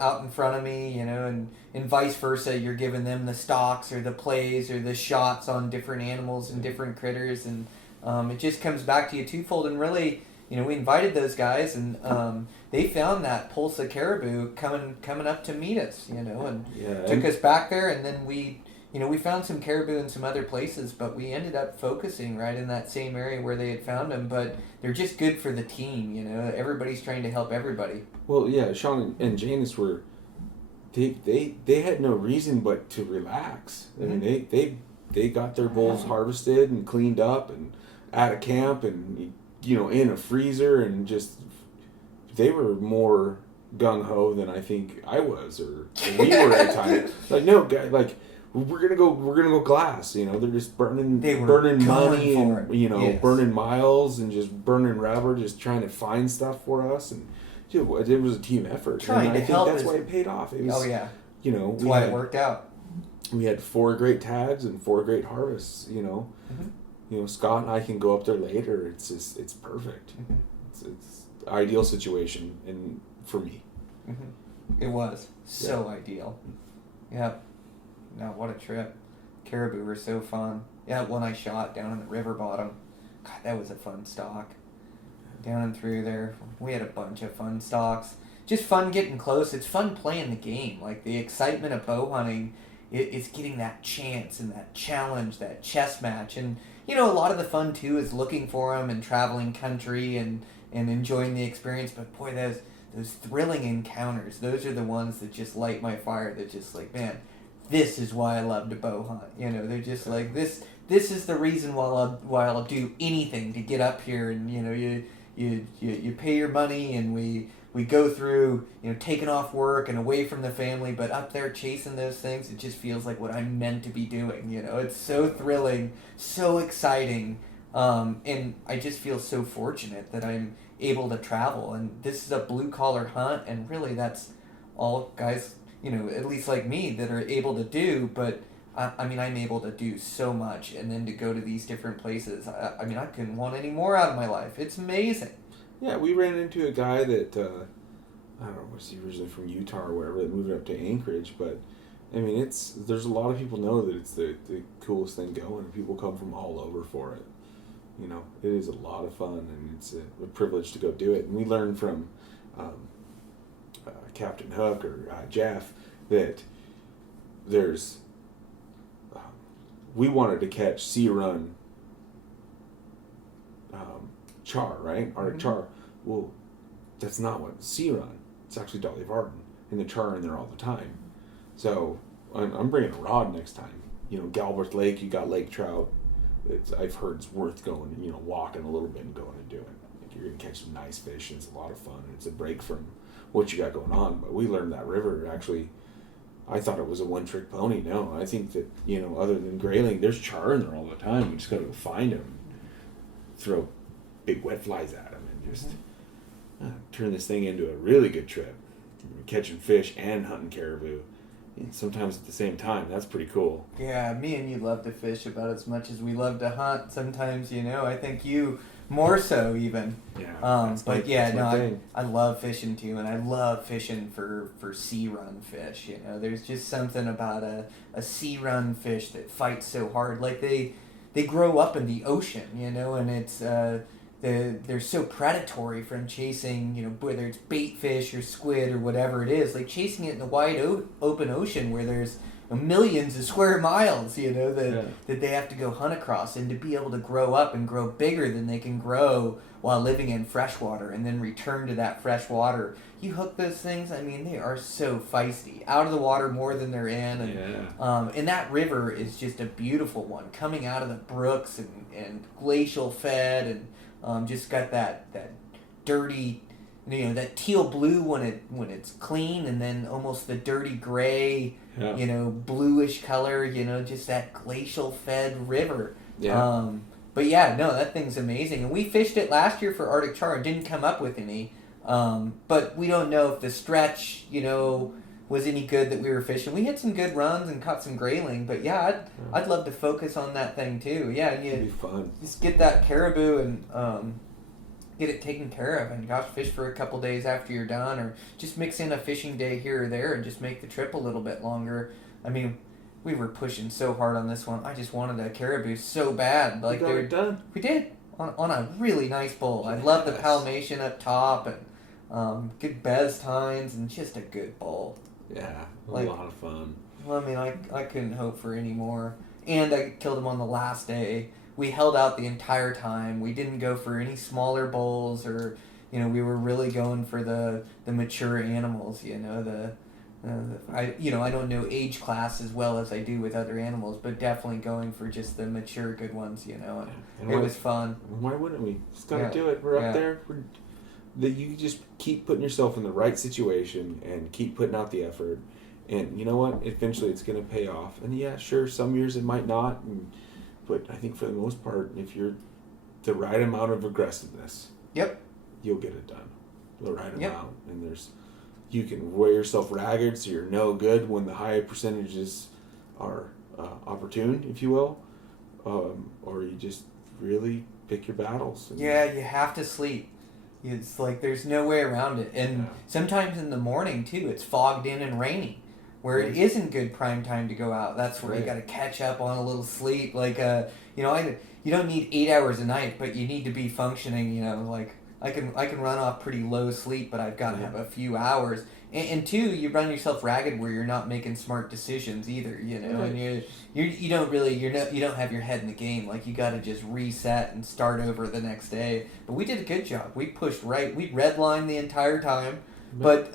out in front of me, and vice versa. You're giving them the stalks or the plays or the shots on different animals and different critters, and it just comes back to you twofold. And really, we invited those guys, and they found that pulse of caribou coming up to meet us, and took us back there, and then we found some caribou in some other places, but we ended up focusing right in that same area where they had found them. But they're just good for the team, Everybody's trying to help everybody. Well, yeah, Sean and Janice were. They had no reason but to relax. I mean, they got their bulls harvested and cleaned up and out of camp and in a freezer, and just they were more gung ho than I think I was or we were at the time. Like, no, guy, like. We're gonna go glass. They're just burning money and yes. burning miles and just burning rubber, just trying to find stuff for us. And it was a team effort. Trying and to I help think that's why it paid off. It was, oh yeah. That's why it worked out. We had 4 great tags and 4 great harvests. Scott and I can go up there later. It's perfect. Mm-hmm. It's ideal situation and for me. Mm-hmm. It was so ideal. Yep. No, what a trip. Caribou were so fun. Yeah, one I shot down in the river bottom. God, that was a fun stalk. down and through there. We had a bunch of fun stalks. Just fun getting close. It's fun playing the game. Like the excitement of bow hunting is getting that chance and that challenge, that chess match. And, a lot of the fun too is looking for them and traveling country and enjoying the experience. But boy, those thrilling encounters, those are the ones that just light my fire. That just like, man, this is why I love to bow hunt. They're just like, this is the reason why I'll do anything to get up here. And, you pay your money and we go through, taking off work and away from the family, but up there chasing those things, it just feels like what I'm meant to be doing. It's so thrilling, so exciting. And I just feel so fortunate that I'm able to travel. And this is a blue collar hunt. And really that's all guys, at least like me, that are able to do. But I'm able to do so much. And then to go to these different places, I couldn't want any more out of my life. It's amazing. Yeah, we ran into a guy that, I don't know, was he originally from Utah or wherever, that moved up to Anchorage, but, there's a lot of people know that it's the coolest thing going, and people come from all over for it. It is a lot of fun, and it's a privilege to go do it. And we learned from Captain Hook or Jeff that there's, we wanted to catch sea run char, right? Arctic char. Well, that's not what sea run. It's actually Dolly Varden, and the char are in there all the time. So I'm bringing a rod next time. Galbraith Lake, you got lake trout. I've heard it's worth going, walking a little bit and going and doing. You're gonna catch some nice fish, and it's a lot of fun. And it's a break from what you got going on. But we learned that river actually. I thought it was a one-trick pony. No, I think that other than grayling, there's char in there all the time. You just gotta go find them, throw big wet flies at them, and just turn this thing into a really good trip. Catching fish and hunting caribou, and sometimes at the same time. That's pretty cool. Yeah, me and you love to fish about as much as we love to hunt. Sometimes, I think you more so even. Yeah. I love fishing too, and I love fishing for sea run fish. There's just something about a sea run fish that fights so hard. Like they grow up in the ocean, and it's they're so predatory from chasing, whether it's bait fish or squid or whatever it is, like chasing it in the wide open ocean where there's millions of square miles, that they have to go hunt across, and to be able to grow up and grow bigger than they can grow while living in freshwater and then return to that fresh water. You hook those things, they are so feisty. Out of the water more than they're in. And, and that river is just a beautiful one, coming out of the brooks and glacial fed, and just got that dirty, that teal blue when it's clean, and then almost the dirty gray, bluish color, just that glacial fed river. Yeah. But yeah, no, that thing's amazing. And we fished it last year for Arctic char and didn't come up with any. But we don't know if the stretch, was any good that we were fishing. We had some good runs and caught some grayling, but yeah, I'd love to focus on that thing too. Yeah, and it'd be fun. Just get that caribou and get it taken care of, and gosh, fish for a couple days after you're done, or just mix in a fishing day here or there and just make the trip a little bit longer. We were pushing so hard on this one. I just wanted a caribou so bad. Like you got it done. We did on a really nice bull. I love the palmation up top and good Bez tines and just a good bull. Yeah, a lot of fun. Well, I couldn't hope for any more. And I killed him on the last day. We held out the entire time. We didn't go for any smaller bulls, or we were really going for the mature animals. I don't know age class as well as I do with other animals, but definitely going for just the mature good ones. And it was fun. Why wouldn't we? Just gotta do it. We're up there. You just keep putting yourself in the right situation and keep putting out the effort, and you know what? Eventually, it's gonna pay off. And yeah, sure, some years it might not, but I think for the most part, if you're the right amount of aggressiveness, you'll get it done. The right amount, and you can wear yourself ragged so you're no good when the high percentages are opportune, if you will, or you just really pick your battles. You have to sleep. It's like there's no way around it. And sometimes in the morning, too, it's fogged in and raining, where it isn't good prime time to go out. That's where you got to catch up on a little sleep. Like, you don't need 8 hours a night, but you need to be functioning, like I can run off pretty low sleep, but I've got to have a few hours. And two, you run yourself ragged where you're not making smart decisions either, you know, and you don't really you don't have your head in the game. Like, you got to just reset and start over the next day. But we did a good job. We pushed right. We redlined the entire time, but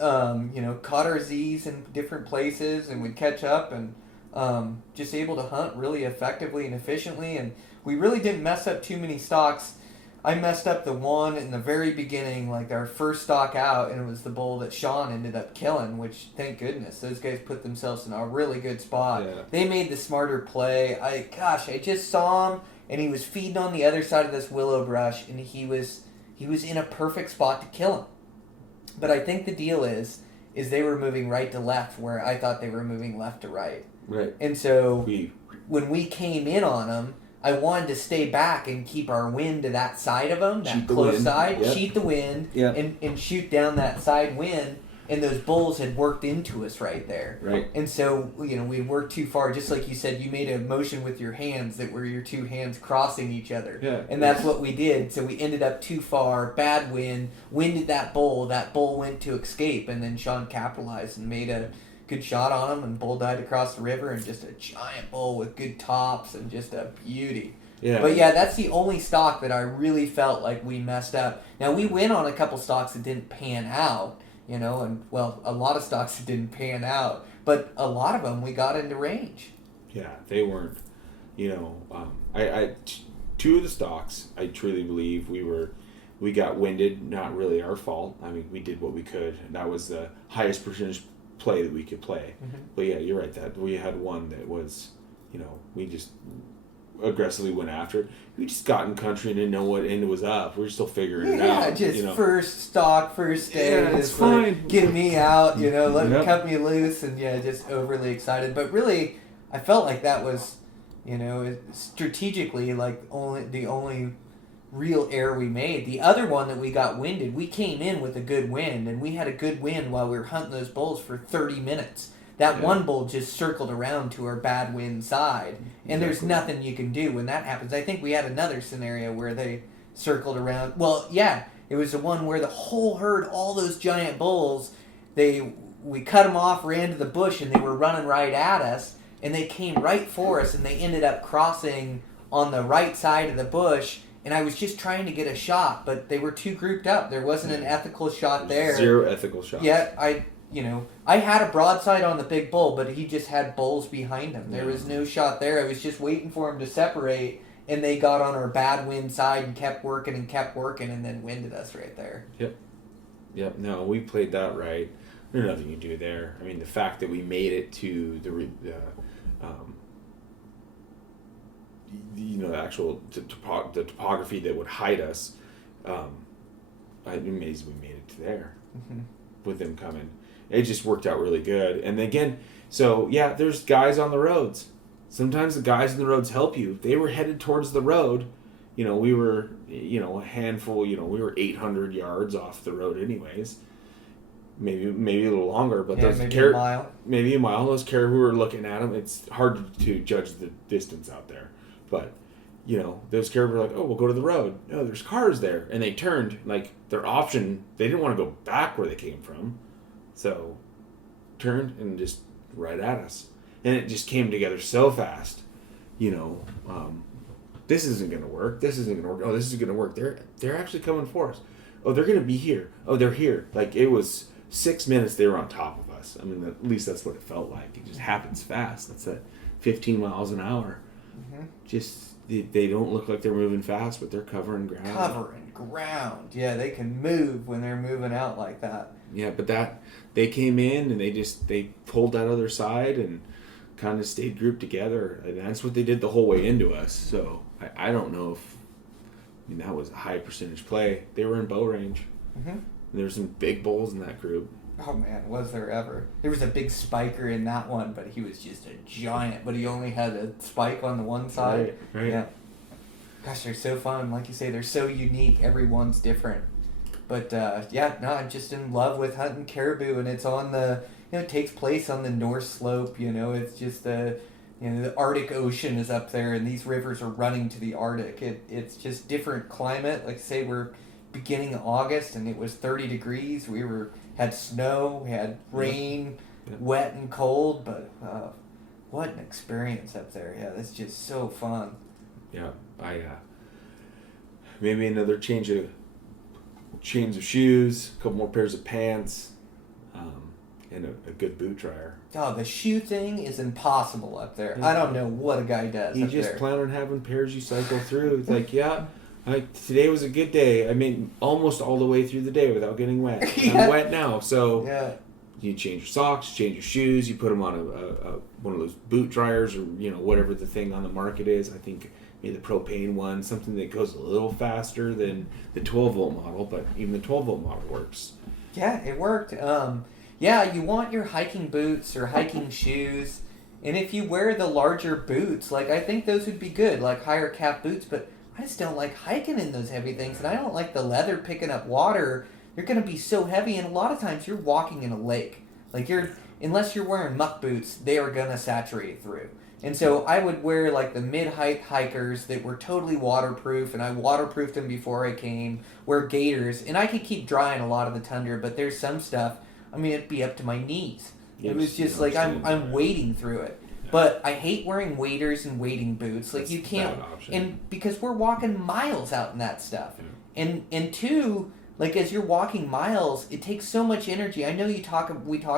you know, caught our Z's in different places, and we'd catch up and just able to hunt really effectively and efficiently. And we really didn't mess up too many stalks. I messed up the one in the very beginning, like our first stalk out, and it was the bull that Sean ended up killing, which, thank goodness, those guys put themselves in a really good spot. Yeah. They made the smarter play. I just saw him, and he was feeding on the other side of this willow brush, and he was in a perfect spot to kill him. But I think the deal is they were moving right to left, where I thought they were moving left to right. Right. And so when we came in on them, I wanted to stay back and keep our wind to that side of them, that close side, cheat the wind, and shoot down that side wind. And those bulls had worked into us right there. Right. And so, you know, we worked too far. Just like you said, you made a motion with your hands that were your two hands crossing each other. Yeah. And that's what we did. So we ended up too far, bad wind, winded that bull. That bull went to escape, and then Sean capitalized and made a good shot on him, and bull died across the river, and just a giant bull with good tops and just a beauty. Yeah. But yeah, that's the only stock that I really felt like we messed up. Now, we went on a couple stocks that didn't pan out, you know, and well, a lot of stocks that didn't pan out, but a lot of them we got into range. Yeah, they weren't, you know, I two of the stocks, I truly believe we got winded, not really our fault. I mean, we did what we could, and that was the highest percentage play that we could play. Mm-hmm. But yeah, you're right, that we had one that was, you know, we just aggressively went after it. We just got in country and didn't know what end was up. We were still figuring it out. Yeah, just, you know, first stock, first day. Yeah, it's fine. Get me out, you know, let me cut me loose, and just overly excited. But really, I felt like that was, you know, strategically like the only real error we made. The other one that we got winded, we came in with a good wind, and we had a good wind while we were hunting those bulls for 30 minutes. That one bull just circled around to our bad wind side, and there's nothing you can do when that happens. I think we had another scenario where they circled around. Well, yeah, it was the one where the whole herd, all those giant bulls, we cut them off, ran to the bush, and they were running right at us, and they came right for us, and they ended up crossing on the right side of the bush. And I was just trying to get a shot, but they were too grouped up. There wasn't an ethical shot there. Zero ethical shots. Yeah, I had a broadside on the big bull, but he just had bulls behind him. There was no shot there. I was just waiting for him to separate, and they got on our bad wind side and kept working, and then winded us right there. Yep. No, we played that right. There's nothing you do there. I mean, the fact that we made it to the the topography that would hide us, I'm amazed we made it to there with them coming. It just worked out really good. And again, so yeah, there's guys on the roads. Sometimes the guys on the roads help you. They were headed towards the road. You know, we were, a handful, we were 800 yards off the road anyways. Maybe a little longer, but those maybe a mile. Maybe a mile. Those caribou were looking at them. It's hard to judge the distance out there. But, those caribou were like, oh, we'll go to the road. No, there's cars there. And they turned, like, their option, they didn't want to go back where they came from. So, turned and just right at us. And it just came together so fast. This isn't going to work. This isn't going to work. Oh, this is going to work. They're actually coming for us. Oh, they're going to be here. Oh, they're here. Like, it was 6 minutes they were on top of us. I mean, at least that's what it felt like. It just happens fast. That's at 15 miles an hour. Mm-hmm. Just, they don't look like they're moving fast, but they're covering ground. Yeah, they can move when they're moving out like that. Yeah, but they came in and they pulled that other side and kind of stayed grouped together. And that's what they did the whole way into us. So I don't know if, that was a high percentage play. They were in bow range. Mm-hmm. There were some big bulls in that group. Oh man, was there ever. There was a big spiker in that one, but he was just a giant, but he only had a spike on the one side. Right. Yeah. Gosh, they're so fun. Like you say, they're so unique. Everyone's different. But I'm just in love with hunting caribou, and it's on the, it takes place on the North Slope. It's just the Arctic Ocean is up there, and these rivers are running to the Arctic. It's just different climate. Like I say, we're beginning of August, and it was 30 degrees. We had snow, we had rain, wet and cold, but what an experience up there. Yeah, that's just so fun. Yeah, maybe another change of shoes, a couple more pairs of pants, and a good boot dryer. Oh, the shoe thing is impossible up there. I don't know what a guy does You up just there. plan on having pairs you cycle through. It's like, today was a good day. I mean, almost all the way through the day without getting wet. Yeah. I'm wet now, so Yeah. you change your socks, change your shoes, you put them on one of those boot dryers or whatever the thing on the market is. I think maybe the propane one, something that goes a little faster than the 12-volt model, but even the 12-volt model works. Yeah, it worked. Yeah, you want your hiking boots or hiking shoes, and if you wear the larger boots, like I think those would be good, like higher cap boots, but I just don't like hiking in those heavy things, and I don't like the leather picking up water. You're going to be so heavy, and a lot of times you're walking in a lake. Like unless you're wearing muck boots, they are going to saturate through. And so I would wear like the mid-height hikers that were totally waterproof, and I waterproofed them before I came, wear gaiters, and I could keep drying a lot of the tundra, but there's some stuff, I mean, it'd be up to my knees. It was just like I'm wading through it. Yeah. But I hate wearing waders and wading boots. Like, that's, you can't, and because we're walking miles out in that stuff. Yeah. And two, like, as you're walking miles, it takes so much energy. I know we talk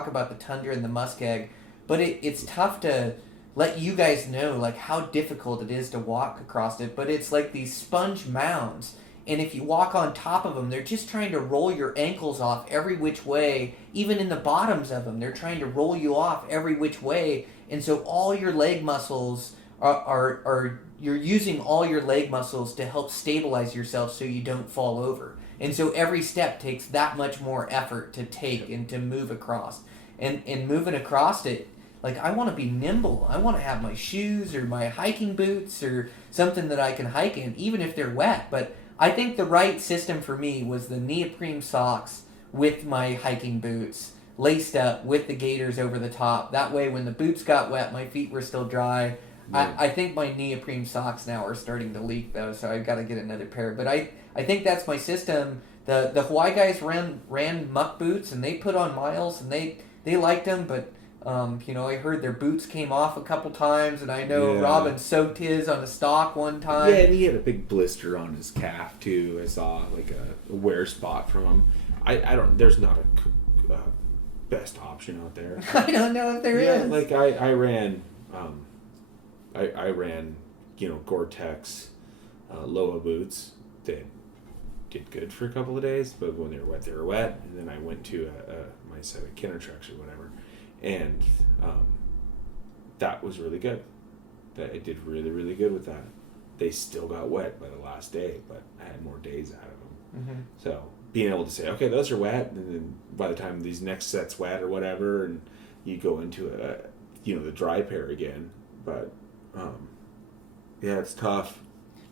about the tundra and the muskeg, but it's tough to let you guys know, like, how difficult it is to walk across it. But it's like these sponge mounds, and if you walk on top of them, they're just trying to roll your ankles off every which way. Even in the bottoms of them, they're trying to roll you off every which way. And so all your leg muscles are you're using all your leg muscles to help stabilize yourself so you don't fall over. And so every step takes that much more effort to take and to move across. And moving across it, like, I want to be nimble. I want to have my shoes or my hiking boots or something that I can hike in, even if they're wet. But I think the right system for me was the neoprene socks with my hiking boots, laced up with the gaiters over the top. That way, when the boots got wet, my feet were still dry. Yeah. I think my neoprene socks now are starting to leak, though, so I've got to get another pair. But I think that's my system. The Hawaii guys ran muck boots, and they put on miles, and they liked them, but I heard their boots came off a couple times, and I know Robin soaked his on a stalk one time. Yeah, and he had a big blister on his calf too. I saw like a wear spot from him. There's not a best option out there. I don't know if there is. Like I ran Gore-Tex Loa boots that did good for a couple of days, but when they were wet. And then I went to my set of Kinetrex or whatever. And that was really good. That it did really, really good with that. They still got wet by the last day, but I had more days out of them. Mm-hmm. So being able to say, okay, those are wet, and then by the time these next set's wet or whatever, and you go into the dry pair again. But it's tough.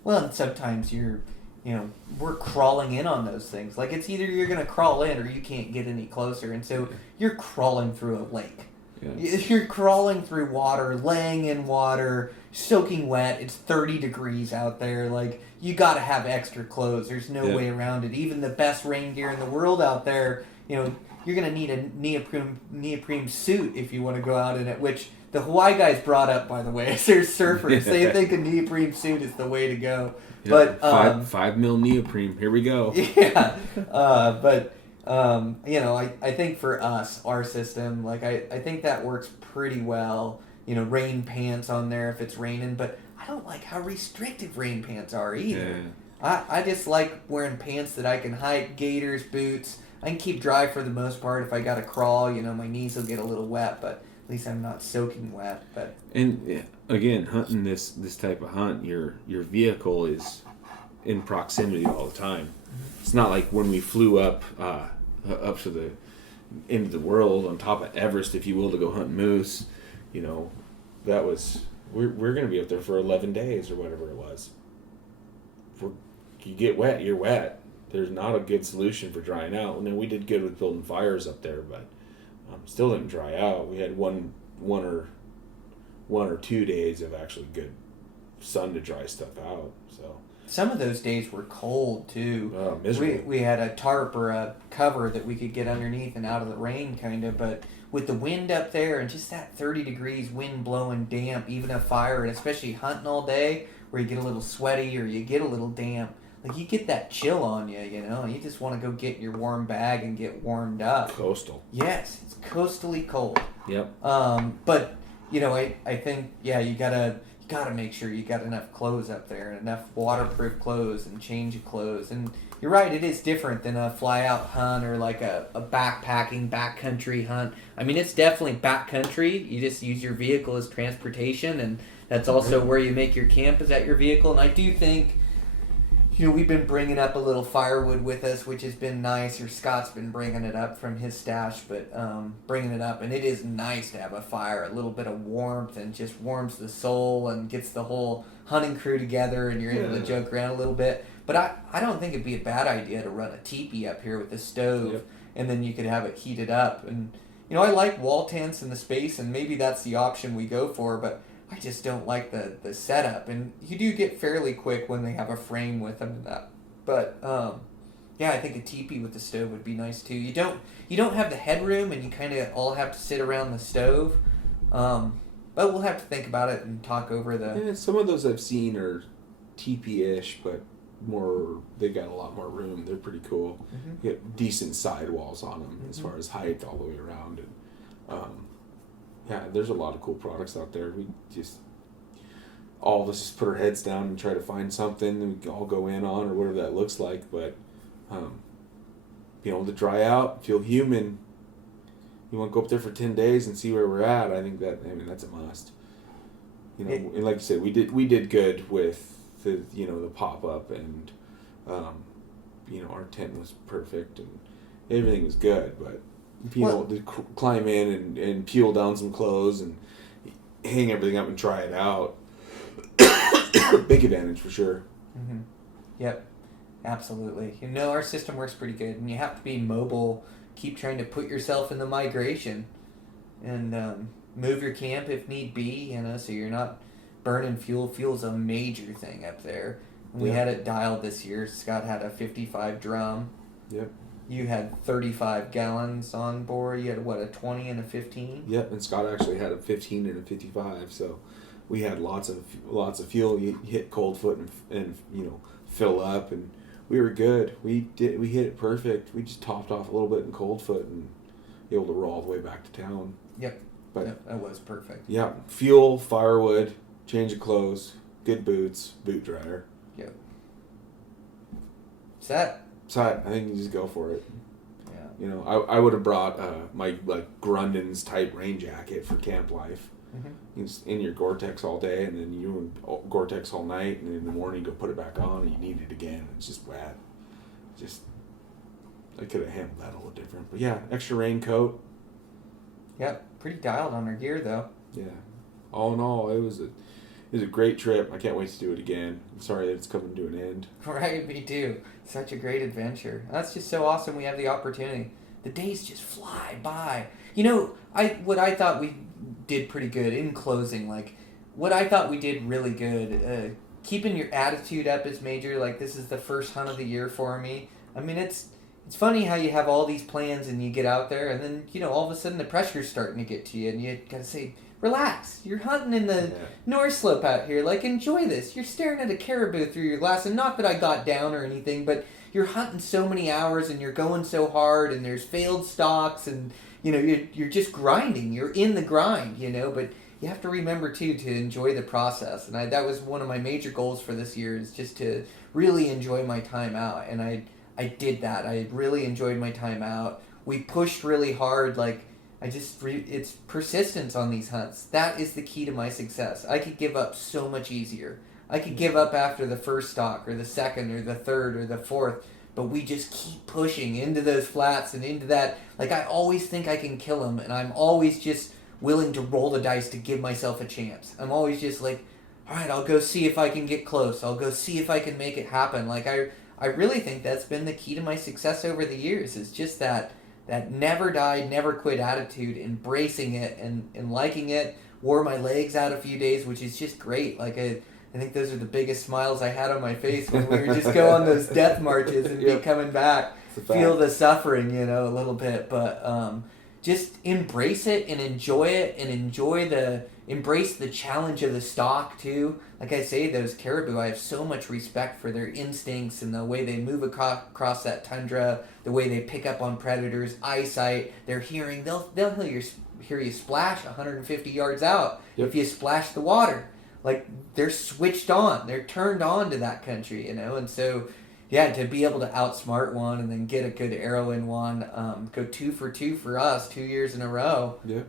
Well, and sometimes we're crawling in on those things. Like, it's either you're going to crawl in or you can't get any closer. And so you're crawling through a lake. Yeah. You're crawling through water, laying in water, soaking wet. It's 30 degrees out there. Like, you got to have extra clothes. There's no way around it. Even the best rain gear in the world out there, you're going to need a neoprene suit if you want to go out in it, which the Hawaii guys brought up, by the way, as they're surfers. They think a neoprene suit is the way to go. Yep. But 5 mil neoprene. Here we go. Yeah, I think for us, our system, like I think that works pretty well. Rain pants on there if it's raining, but I don't like how restrictive rain pants are either. Yeah. I just like wearing pants that I can hike, gaiters, boots. I can keep dry for the most part. If I got to crawl, my knees will get a little wet, but at least I'm not soaking wet. But again, hunting this type of hunt, your vehicle is in proximity all the time. It's not like when we flew up to the end of the world on top of Everest, if you will, to go hunt moose. That was we're going to be up there for 11 days or whatever it was. If you get wet, you're wet. There's not a good solution for drying out. And then we did good with building fires up there, but still didn't dry out. We had one or 2 days of actually good sun to dry stuff out. some of those days were cold too. Oh, miserable. We had a tarp or a cover that we could get underneath and out of the rain kind of, but with the wind up there and just that 30 degrees wind blowing damp, even a fire, and especially hunting all day where you get a little sweaty or you get a little damp, like you get that chill on you, you know, and you just want to go get in your warm bag and get warmed up. Coastal. Yes, it's coastally cold. Yep. But you know, I think you gotta make sure you got enough clothes up there and enough waterproof clothes and change of clothes. And you're right, it is different than a fly out hunt or like a backpacking backcountry hunt. I mean, it's definitely backcountry. You just use your vehicle as transportation, and that's also where you make your camp is at your vehicle. And I do think, you know, we've been bringing up a little firewood with us, which has been nice. Or Scott's been bringing it up from his stash, but bringing it up. And it is nice to have a fire, a little bit of warmth, and just warms the soul and gets the whole hunting crew together, and you're able to joke around a little bit. But I don't think it'd be a bad idea to run a teepee up here with a stove, and then you could have it heated up. And, you know, I like wall tents in the space, and maybe that's the option we go for, but I just don't like the setup, and you do get fairly quick when they have a frame with them and that. But I think a teepee with the stove would be nice too. You don't have the headroom, and you kind of all have to sit around the stove. But we'll have to think about it and talk over the. Yeah, some of those I've seen are teepee-ish, but they got a lot more room. They're pretty cool. Mm-hmm. You get decent sidewalls on them as far as height all the way around, and there's a lot of cool products out there. We just all of us just put our heads down and try to find something that we can all go in on or whatever that looks like. But being able to dry out, feel human. You want to go up there for 10 days and see where we're at. I think that's a must. You know, and like you said, we did good with the pop up, and our tent was perfect and everything was good, but to climb in and peel down some clothes and hang everything up and try it out. Big advantage for sure. Mm-hmm. Yep, absolutely. You know, our system works pretty good, and you have to be mobile. Keep trying to put yourself in the migration, and move your camp if need be. You know, so you're not burning fuel. Fuel's a major thing up there. We had it dialed this year. Scott had a 55 drum. Yep. You had 35 gallons on board. You had a 20 and a 15. Yep, and Scott actually had a 15 and a 55. So we had lots of fuel. You hit cold foot and fill up, and we were good. We hit it perfect. We just topped off a little bit in cold foot and able to roll all the way back to town. Yep. But that was perfect. Yeah, fuel, firewood, change of clothes, good boots, boot dryer. Yep. Set. I think you just go for it. Yeah. You know, I would have brought my Grundon's type rain jacket for camp life. Mm-hmm. It's in your Gore-Tex all day, and then you Gore-Tex all night, and in the morning you go put it back on, and you need it again, and it's just wet. I could have handled that a little different, but yeah, extra raincoat. Yep, pretty dialed on our gear though. Yeah, all in all, it was a great trip. I can't wait to do it again. I'm sorry that it's coming to an end. Right, me too. Such a great adventure. That's just so awesome we have the opportunity. The days just fly by. You know, what I thought we did pretty good in closing, like, what I thought we did really good, keeping your attitude up is major. Like, this is the first hunt of the year for me. I mean, it's funny how you have all these plans and you get out there, and then, all of a sudden the pressure's starting to get to you, and you gotta say, relax. You're hunting in the North Slope out here. Like, enjoy this. You're staring at a caribou through your glass, and not that I got down or anything, but you're hunting so many hours, and you're going so hard, and there's failed stalks, and, you're just grinding. You're in the grind, but you have to remember, too, to enjoy the process. And that was one of my major goals for this year, is just to really enjoy my time out. And I did that. I really enjoyed my time out. We pushed really hard, like, it's persistence on these hunts. That is the key to my success. I could give up so much easier. I could give up after the first stalk or the second or the third or the fourth, but we just keep pushing into those flats and into that. Like, I always think I can kill them, and I'm always just willing to roll the dice to give myself a chance. I'm always just like, all right, I'll go see if I can get close. I'll go see if I can make it happen. Like, I really think that's been the key to my success over the years, is just that never die, never quit attitude, embracing it and liking it. Wore my legs out a few days, which is just great. Like, I think those are the biggest smiles I had on my face when we would just go on those death marches and be coming back, feel the suffering, you know, a little bit. But just embrace it and enjoy embrace the challenge of the stalk too. Like I say, those caribou, I have so much respect for their instincts and the way they move across that tundra, the way they pick up on predators, eyesight, their hearing. They'll hear you splash 150 yards out if you splash the water. Like, they're switched on. They're turned on to that country, you know. And so, yeah, to be able to outsmart one and then get a good arrow in one, go 2 for 2 for us 2 years in a row. Yeah.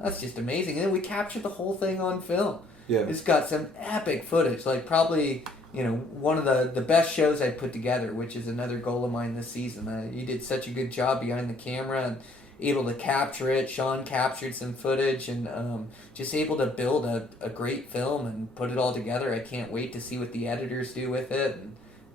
That's just amazing. And then we captured the whole thing on film. Yeah. It's got some epic footage. Like, probably, you know, one of the best shows I put together, which is another goal of mine this season. You did such a good job behind the camera and able to capture it. Sean captured some footage and just able to build a great film and put it all together. I can't wait to see what the editors do with it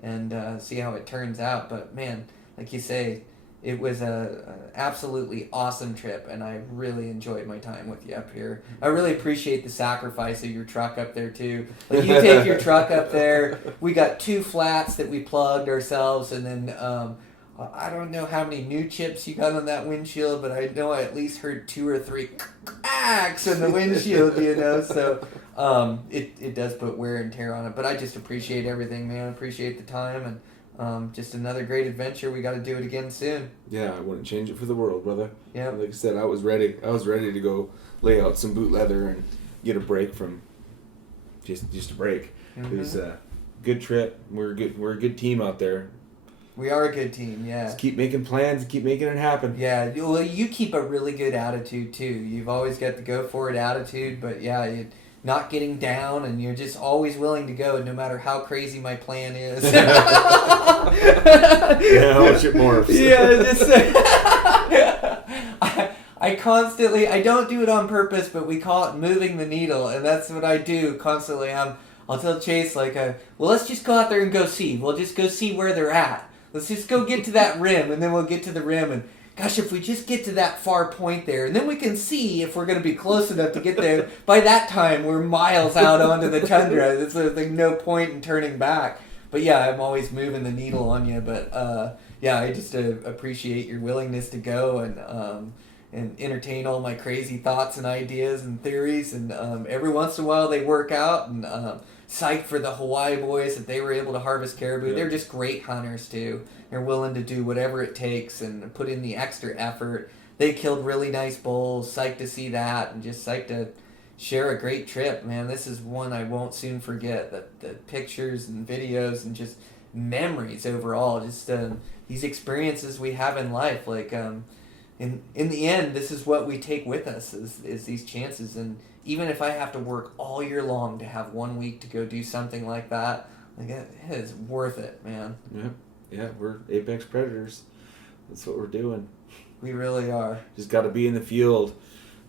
and see how it turns out. But man, like you say, it was a absolutely awesome trip, and I really enjoyed my time with you up here. I really appreciate the sacrifice of your truck up there too. Like, you take your truck up there. We got 2 flats that we plugged ourselves, and then I don't know how many new chips you got on that windshield, but I know I at least heard 2 or 3 cracks in the windshield, you know. So it does put wear and tear on it, but I just appreciate everything, man. I appreciate the time, and just another great adventure. We got to do it again soon. Yeah, I wouldn't change it for the world, brother. Yeah. Like I said, I was ready to go lay out some boot leather and get a break from just a break. Mm-hmm. It was a good trip. We're a good team out there. We are a good team, yeah. Just keep making plans and keep making it happen. Yeah, well, you keep a really good attitude too. You've always got the go for it attitude, but yeah, you're not getting down, and you're just always willing to go no matter how crazy my plan is. Yeah, how much it morphs. Yeah, I don't do it on purpose, but we call it moving the needle, and that's what I do constantly. I'll tell Chase, like, well, let's just go out there and go see. We'll just go see where they're at. Let's just go get to that rim, and then we'll get to the rim, and gosh, if we just get to that far point there, and then we can see if we're going to be close enough to get there. By that time, we're miles out onto the tundra. There's like no point in turning back. But yeah, I'm always moving the needle on you. But yeah, I just appreciate your willingness to go and entertain all my crazy thoughts and ideas and theories. And every once in a while, they work out. And psyched for the Hawaii boys that they were able to harvest caribou. Yeah. They're just great hunters too. They're willing to do whatever it takes and put in the extra effort. They killed really nice bulls. Psyched to see that, and just psyched to share a great trip, man. This is one I won't soon forget. The pictures and videos and just memories overall. Just these experiences we have in life. Like in the end, this is what we take with us is these chances. And even if I have to work all year long to have 1 week to go do something like that, like, it is worth it, man. Yeah, we're apex predators. That's what we're doing. We really are. Just got to be in the field.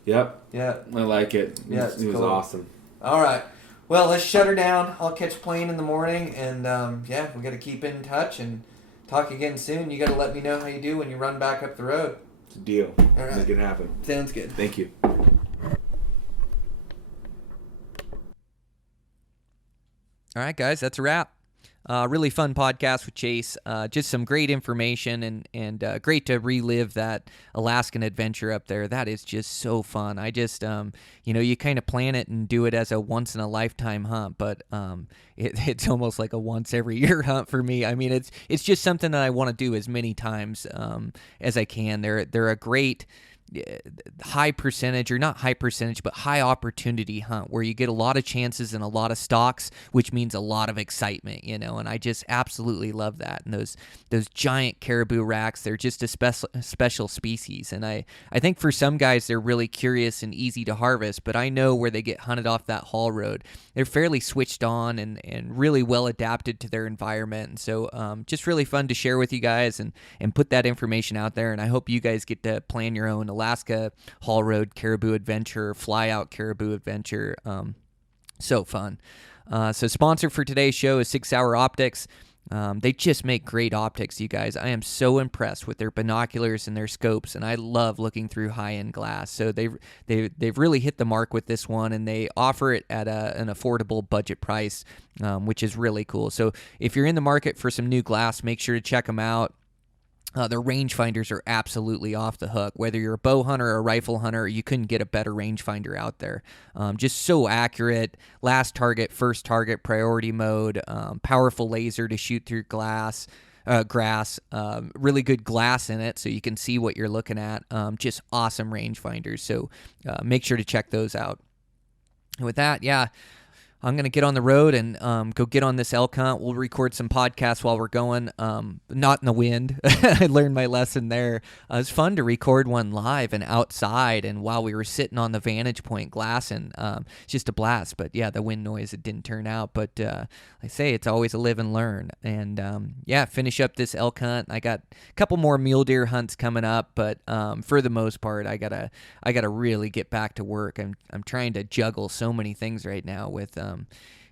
Yep. Yeah. I like it. Yeah, it was cool. awesome. All right. Well, let's shut her down. I'll catch a plane in the morning, and yeah, we got to keep in touch and talk again soon. You got to let me know how you do when you run back up the road. It's a deal. All right. Make it happen. Sounds good. Thank you. All right, guys, that's a wrap. Really fun podcast with Chase. Just some great information and great to relive that Alaskan adventure up there. That is just so fun. I just, you kind of plan it and do it as a once-in-a-lifetime hunt, but it's almost like a once-every-year hunt for me. I mean, it's just something that I want to do as many times as I can. They're a great high percentage, or not high percentage, but high opportunity hunt where you get a lot of chances and a lot of stalks, which means a lot of excitement, and I just absolutely love that. And those giant caribou racks, they're just a special species. And I think for some guys, they're really curious and easy to harvest, but I know where they get hunted off that haul road, they're fairly switched on and really well adapted to their environment. And so just really fun to share with you guys and put that information out there. And I hope you guys get to plan your own Alaska haul road caribou adventure, fly out caribou adventure. So fun. So sponsor for today's show is 6 Hour Optics. They just make great optics, you guys. I am so impressed with their binoculars and their scopes, and I love looking through high-end glass. So they've really hit the mark with this one, and they offer it at an affordable budget price, which is really cool. So if you're in the market for some new glass, make sure to check them out. Their rangefinders are absolutely off the hook. Whether you're a bow hunter or a rifle hunter, you couldn't get a better rangefinder out there. Just so accurate. Last target, first target, priority mode, powerful laser to shoot through grass, really good glass in it so you can see what you're looking at. Just awesome rangefinders. So make sure to check those out. And with that, I'm going to get on the road and go get on this elk hunt. We'll record some podcasts while we're going, not in the wind. I learned my lesson there. It was fun to record one live and outside, and while we were sitting on the vantage point glassing, it's just a blast. But yeah, the wind noise, it didn't turn out. But I say it's always a live and learn. And finish up this elk hunt. I got a couple more mule deer hunts coming up, but for the most part, I gotta really get back to work. I'm trying to juggle so many things right now with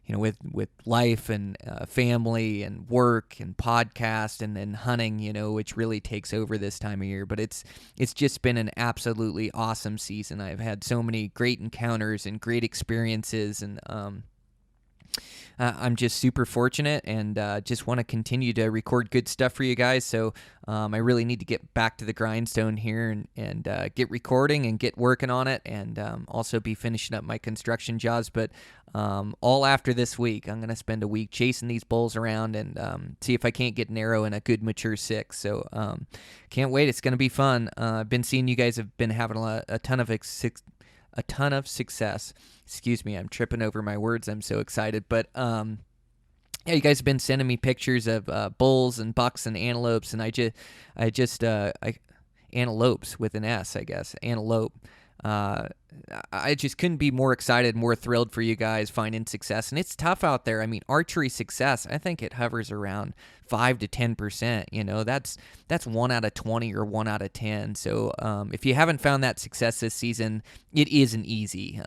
with life and family and work and podcast and then hunting, which really takes over this time of year. But it's just been an absolutely awesome season. I've had so many great encounters and great experiences, and I'm just super fortunate and just want to continue to record good stuff for you guys. So I really need to get back to the grindstone here and get recording and get working on it, and also be finishing up my construction jobs. But all after this week, I'm going to spend a week chasing these bulls around and see if I can't get an arrow in a good mature 6. So can't wait. It's going to be fun. I've been seeing you guys have been having a ton of success. Excuse me, I'm tripping over my words. I'm so excited. But you guys have been sending me pictures of bulls and bucks and antelopes, and antelopes with an S, I guess. Antelope. I just couldn't be more excited, more thrilled for you guys finding success. And it's tough out there. I mean, archery success, I think it hovers around 5 to 10%. That's 1 out of 20 or 1 out of 10. So if you haven't found that success this season, it isn't easy.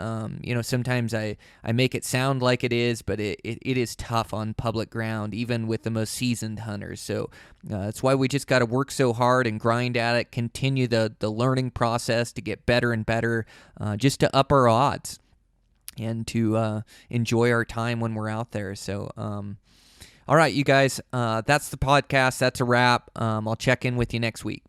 Sometimes I make it sound like it is, but it is tough on public ground, even with the most seasoned hunters. So that's why we just got to work so hard and grind at it, continue the learning process to get better and better, just to up our odds and to enjoy our time when we're out there. So all right, you guys, that's the podcast. That's a wrap. I'll check in with you next week.